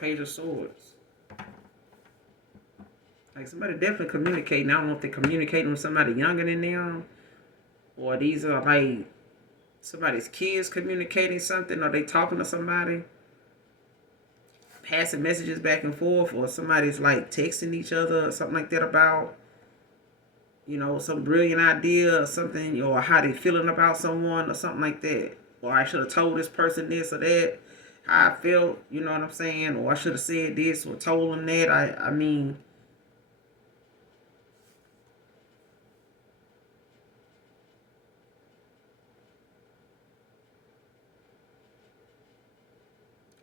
Page of Swords. Like somebody definitely communicating. I don't know if they're communicating with somebody younger than them, or these are like somebody's kids communicating something, or they talking to somebody, passing messages back and forth, or somebody's like texting each other or something like that about, some brilliant idea or something, or how they feeling about someone or something like that. Or I should have told this person this or that, how I felt, you know what I'm saying? Or I should have said this or told them that. I mean,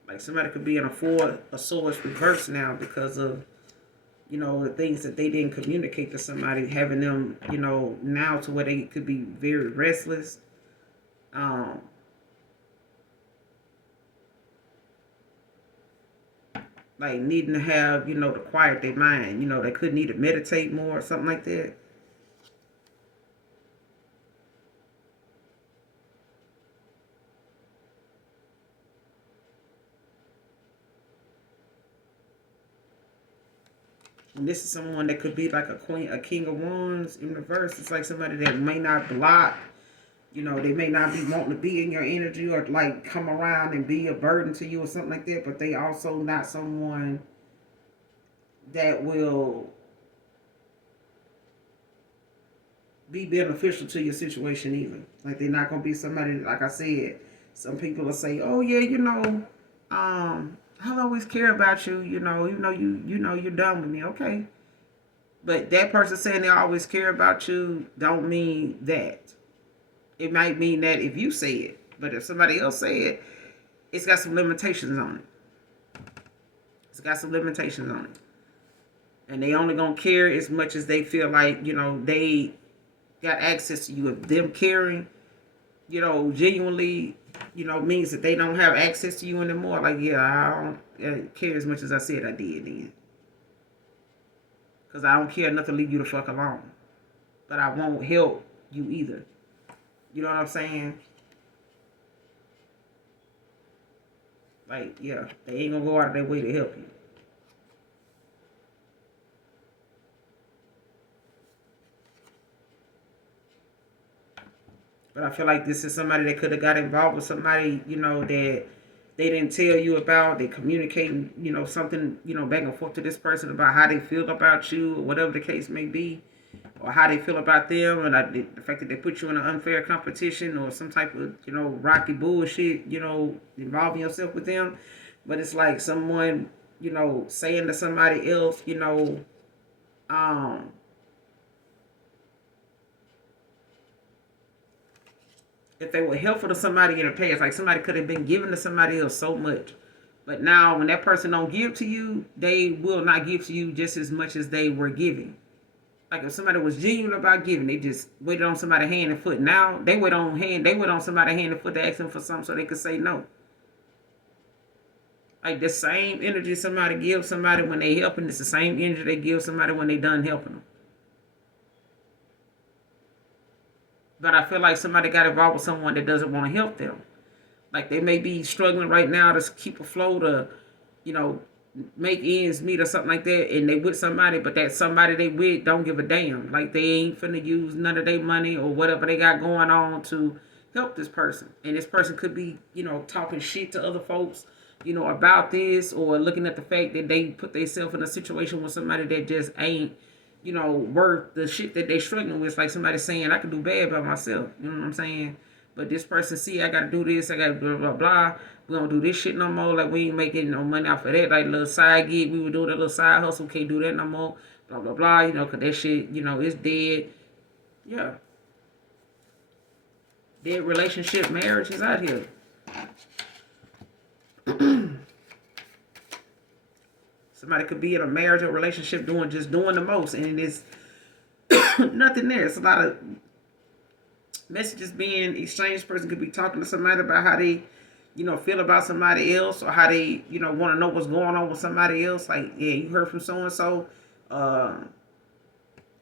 like somebody could be in a swords reverse now because of, the things that they didn't communicate to somebody, having them, now to where they could be very restless. Um, like needing to have, to quiet their mind. They could need to meditate more or something like that. And this is someone that could be like a queen, a king of wands in reverse. It's like somebody that may not block. They may not be wanting to be in your energy or like come around and be a burden to you or something like that. But they also not someone that will be beneficial to your situation either. Like they're not gonna be somebody, like I said, some people will say, "Oh yeah, I'll always care about you, even though you're done with me." Okay. But that person saying they always care about you don't mean that. It might mean that if you say it, but if somebody else say it, it's got some limitations on it. It's got some limitations on it. And they only gonna care as much as they feel like, they got access to you. If them caring, genuinely, means that they don't have access to you anymore. Like, yeah, I don't care as much as I said I did then. Because I don't care enough to leave you the fuck alone. But I won't help you either. You know what I'm saying? Like, yeah, they ain't gonna go out of their way to help you. But I feel like this is somebody that could have got involved with somebody, that they didn't tell you about. They communicating, something, back and forth to this person about how they feel about you, or whatever the case may be, or how they feel about them, and the fact that they put you in an unfair competition or some type of, rocky bullshit, involving yourself with them. But it's like someone, saying to somebody else, um, if they were helpful to somebody in the past, like somebody could have been giving to somebody else so much. But now when that person don't give to you, they will not give to you just as much as they were giving. Like if somebody was genuine about giving, they just waited on somebody hand and foot. Now they wait on somebody hand and foot to ask them for something so they could say no. Like the same energy somebody gives somebody when they helping, it's the same energy they give somebody when they done helping them. But I feel like somebody got involved with someone that doesn't want to help them. Like they may be struggling right now to keep afloat or, you know, make ends meet or something like that, and they with somebody, but that somebody they with don't give a damn. Like they ain't finna use none of their money or whatever they got going on to help this person. And this person could be, talking shit to other folks, about this, or looking at the fact that they put themselves in a situation with somebody that just ain't, worth the shit that they struggling with. It's like somebody saying, I can do bad by myself. You know what I'm saying? But this person see I gotta do this, I gotta blah blah blah. We don't do this shit no more. Like we ain't making no money off of that. Like little side gig, we were doing that little side hustle. Can't do that no more. Blah blah blah. Cause that shit, it's dead. Yeah, dead relationship, marriage is out here. Somebody could be in a marriage or relationship doing the most, and it's nothing there. It's a lot of messages being exchanged. Person could be talking to somebody about how they, feel about somebody else, or how they, want to know what's going on with somebody else. Like, yeah, you heard from so and so.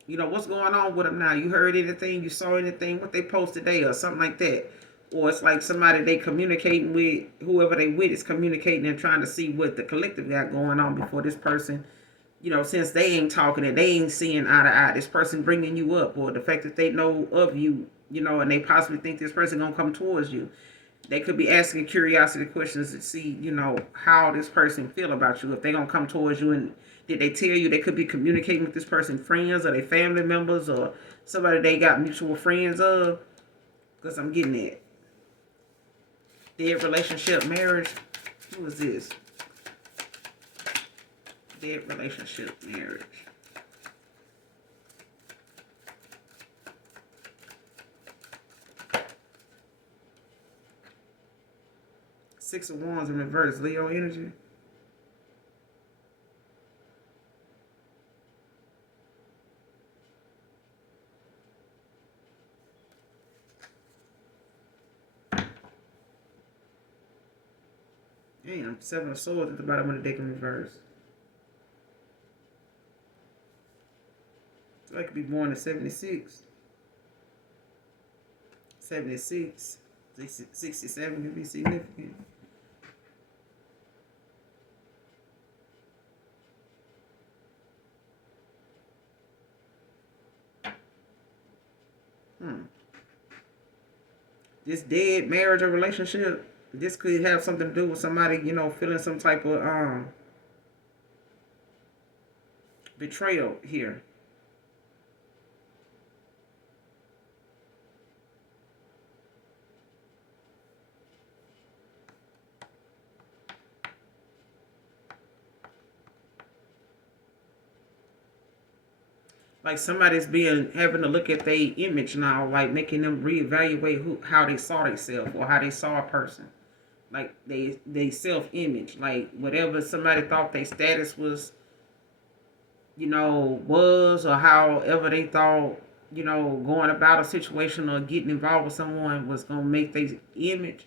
What's going on with them now? You heard anything? You saw anything? What they post today or something like that? Or it's like somebody they communicating with, whoever they with is communicating and trying to see what the collective got going on before this person, since they ain't talking and they ain't seeing eye to eye, this person bringing you up, or the fact that they know of you, and they possibly think this person gonna come towards you. They could be asking curiosity questions to see, how this person feel about you. If they gonna come towards you, and did they tell you? They could be communicating with this person, friends or their family members or somebody they got mutual friends of. Because I'm getting it. Dead relationship, marriage. Who is this? Dead relationship, marriage. Six of Wands in reverse, Leo energy. Damn, Seven of Swords at the bottom of the deck in reverse. So I could be born in 76. 76. 67 could be significant. This dead marriage or relationship, this could have something to do with somebody, feeling some type of betrayal here. Like somebody's having to look at their image now, like making them reevaluate how they saw themselves or how they saw a person. Like they self image, like whatever somebody thought their status was, or however they thought, going about a situation or getting involved with someone was gonna make their image.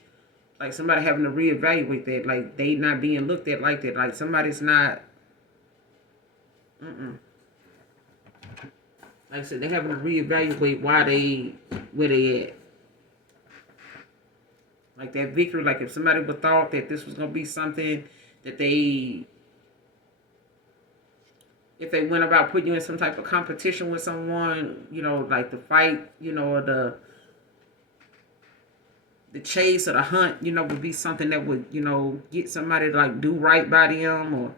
Like somebody having to reevaluate that, like they not being looked at like that, like somebody's not. Like I said, they having to reevaluate where they at. Like that victory, like if somebody would thought that this was gonna be something that if they went about putting you in some type of competition with someone, like the fight, or the chase or the hunt, would be something that would, get somebody to like do right by them, or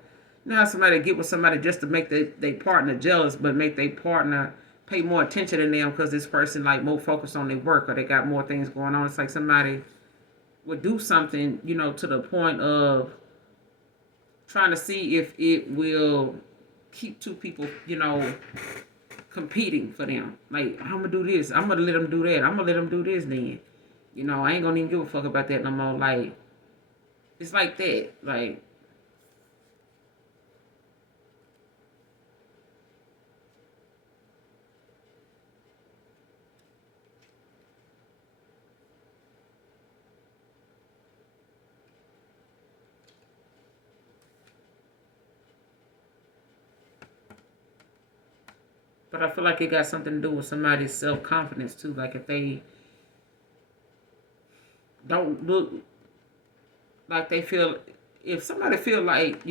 not somebody to get with somebody just to make their partner jealous, but make their partner pay more attention to them because this person like more focused on their work or they got more things going on. It's like somebody would do something, to the point of trying to see if it will keep two people, competing for them. Like, I'm gonna do this. I'm gonna let them do that. I'm gonna let them do this then. I ain't gonna even give a fuck about that no more. Like, it's like that. Like, But I feel like it got something to do with somebody's self-confidence too. Like if they don't look like they feel, if somebody feel like,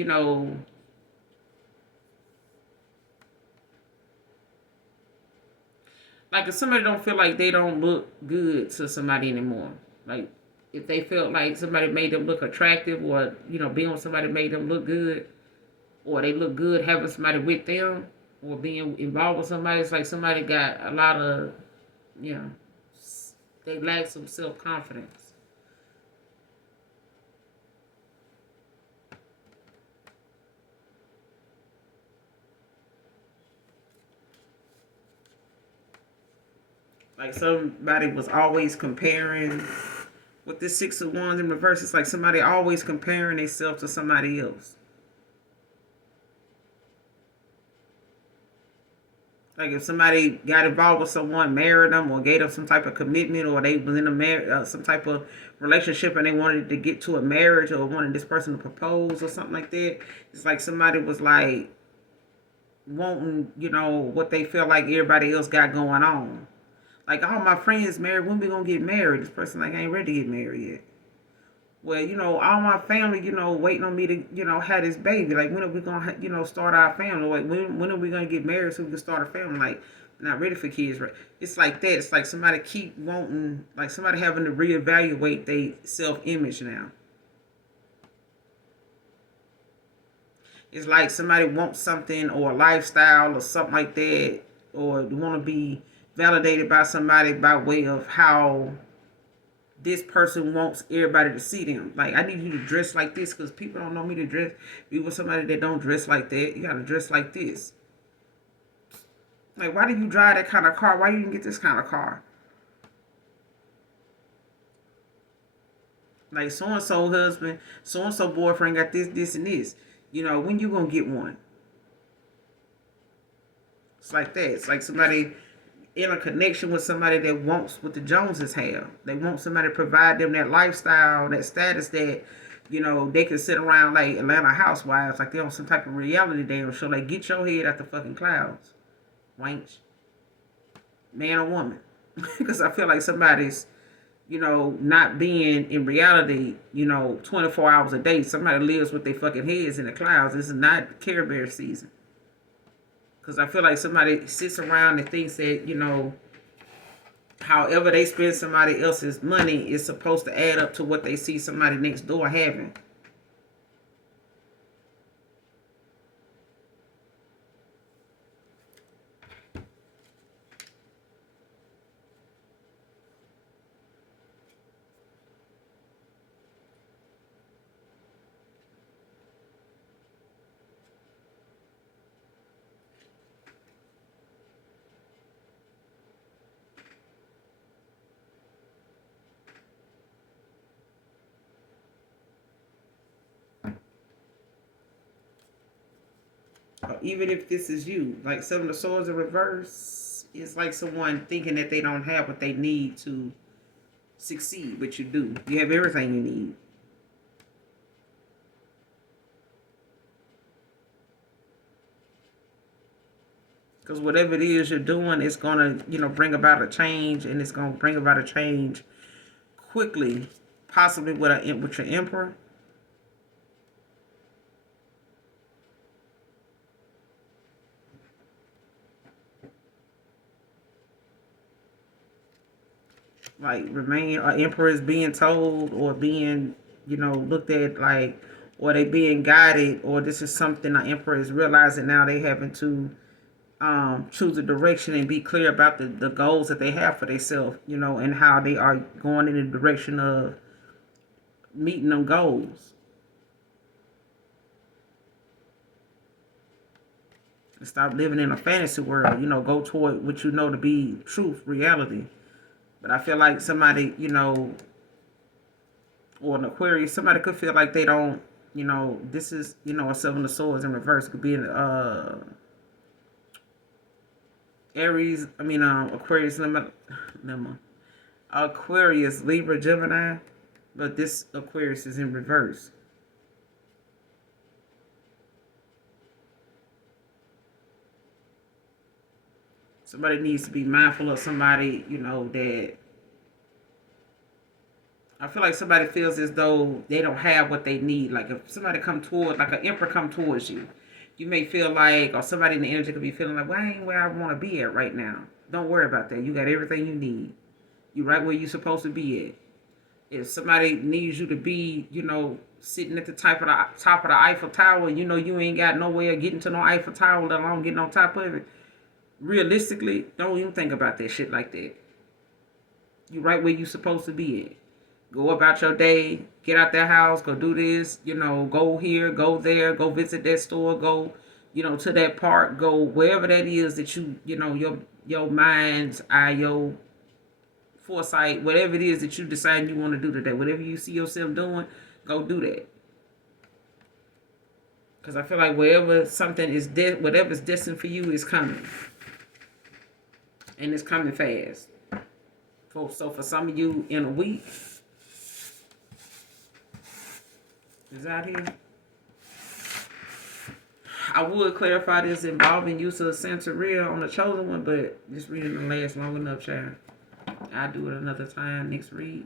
like if somebody don't feel like they don't look good to somebody anymore, like if they felt like somebody made them look attractive, or being with somebody made them look good, or they look good having somebody with them, or being involved with somebody, it's like somebody got a lot of, you know, they lack some self-confidence. Like somebody was always comparing, with this Six of Wands in reverse, it's like somebody always comparing themselves to somebody else. Like if somebody got involved with someone, married them, or gave them some type of commitment, or they was in some type of relationship, and they wanted to get to a marriage, or wanted this person to propose or something like that. It's like somebody was like wanting, what they feel like everybody else got going on. Like all my friends married, when we gonna get married? This person like, I ain't ready to get married yet. Well, all my family, waiting on me to, have this baby. Like, when are we gonna, start our family? Like, when are we gonna get married so we can start a family? Like, not ready for kids, right? It's like that. It's like somebody keep wanting, like somebody having to reevaluate their self-image now. It's like somebody wants something, or a lifestyle or something like that, or want to be validated by somebody by way of how this person wants everybody to see them. Like, I need you to dress like this because people don't know me to dress. Be with somebody that don't dress like that. You got to dress like this. Like, why do you drive that kind of car? Why you didn't get this kind of car? Like, so-and-so husband, so-and-so boyfriend got this, this, and this. When you going to get one? It's like that. It's like somebody in a connection with somebody that wants what the Joneses have. They want somebody to provide them that lifestyle, that status that, they can sit around like Atlanta Housewives, like they're on some type of reality damn show. Like, get your head out the fucking clouds, wench, man or woman. Because I feel like somebody's, not being in reality, 24 hours a day. Somebody lives with their fucking heads in the clouds. This is not Care Bear season. Because I feel like somebody sits around and thinks that, however they spend somebody else's money is supposed to add up to what they see somebody next door having. Even if this is you, like Seven of Swords in reverse, it's like someone thinking that they don't have what they need to succeed, but you do. You have everything you need. Because whatever it is you're doing, it's gonna, bring about a change, and it's gonna bring about a change quickly, possibly with your emperor. Like, remain emperor is being told, or being, looked at like, or they being guided, or this is something the emperor is realizing now they having to choose a direction and be clear about the goals that they have for themselves, and how they are going in the direction of meeting them goals. And stop living in a fantasy world, go toward what you know to be truth, reality. But I feel like somebody, or an Aquarius, somebody could feel like they don't, this is, a Seven of Swords in reverse. Could be an Aries, Aquarius, Aquarius, Libra, Gemini, but this Aquarius is in reverse. Somebody needs to be mindful of somebody, you know, that I feel like somebody feels as though they don't have what they need. Like if somebody come toward, like an emperor come towards you, you may feel like, or somebody in the energy could be feeling like, well, I ain't where I want to be at right now. Don't worry about that. You got everything you need. You right where you supposed to be at. If somebody needs you to be, you know, sitting at the top of the Eiffel Tower, you know you ain't got no way of getting to no Eiffel Tower, let alone getting on top of it. Realistically, don't even think about that shit like that. You right where you supposed to be at. Go about your day, get out that house, go do this, you know, go here, go there, go visit that store, go, you know, to that park, go wherever that is that you know, your mind's eye, your foresight, whatever it is that you decide you want to do today, whatever you see yourself doing, go do that. Because I feel like wherever something is, whatever's destined for you is coming. And it's coming fast. So for some of you, in a week, is out here. I would clarify this involving use of Santeria on the chosen one, but this reading don't last long enough, child. I'll do it another time next read.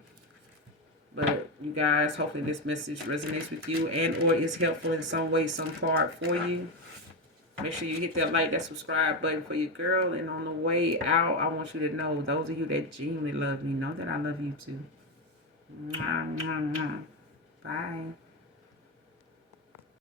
But you guys, hopefully this message resonates with you and or is helpful in some way, some part for you. Make sure you hit that like, that subscribe button for your girl. And on the way out, I want you to know, those of you that genuinely love me, know that I love you too. Mwah, mwah, mwah. Bye.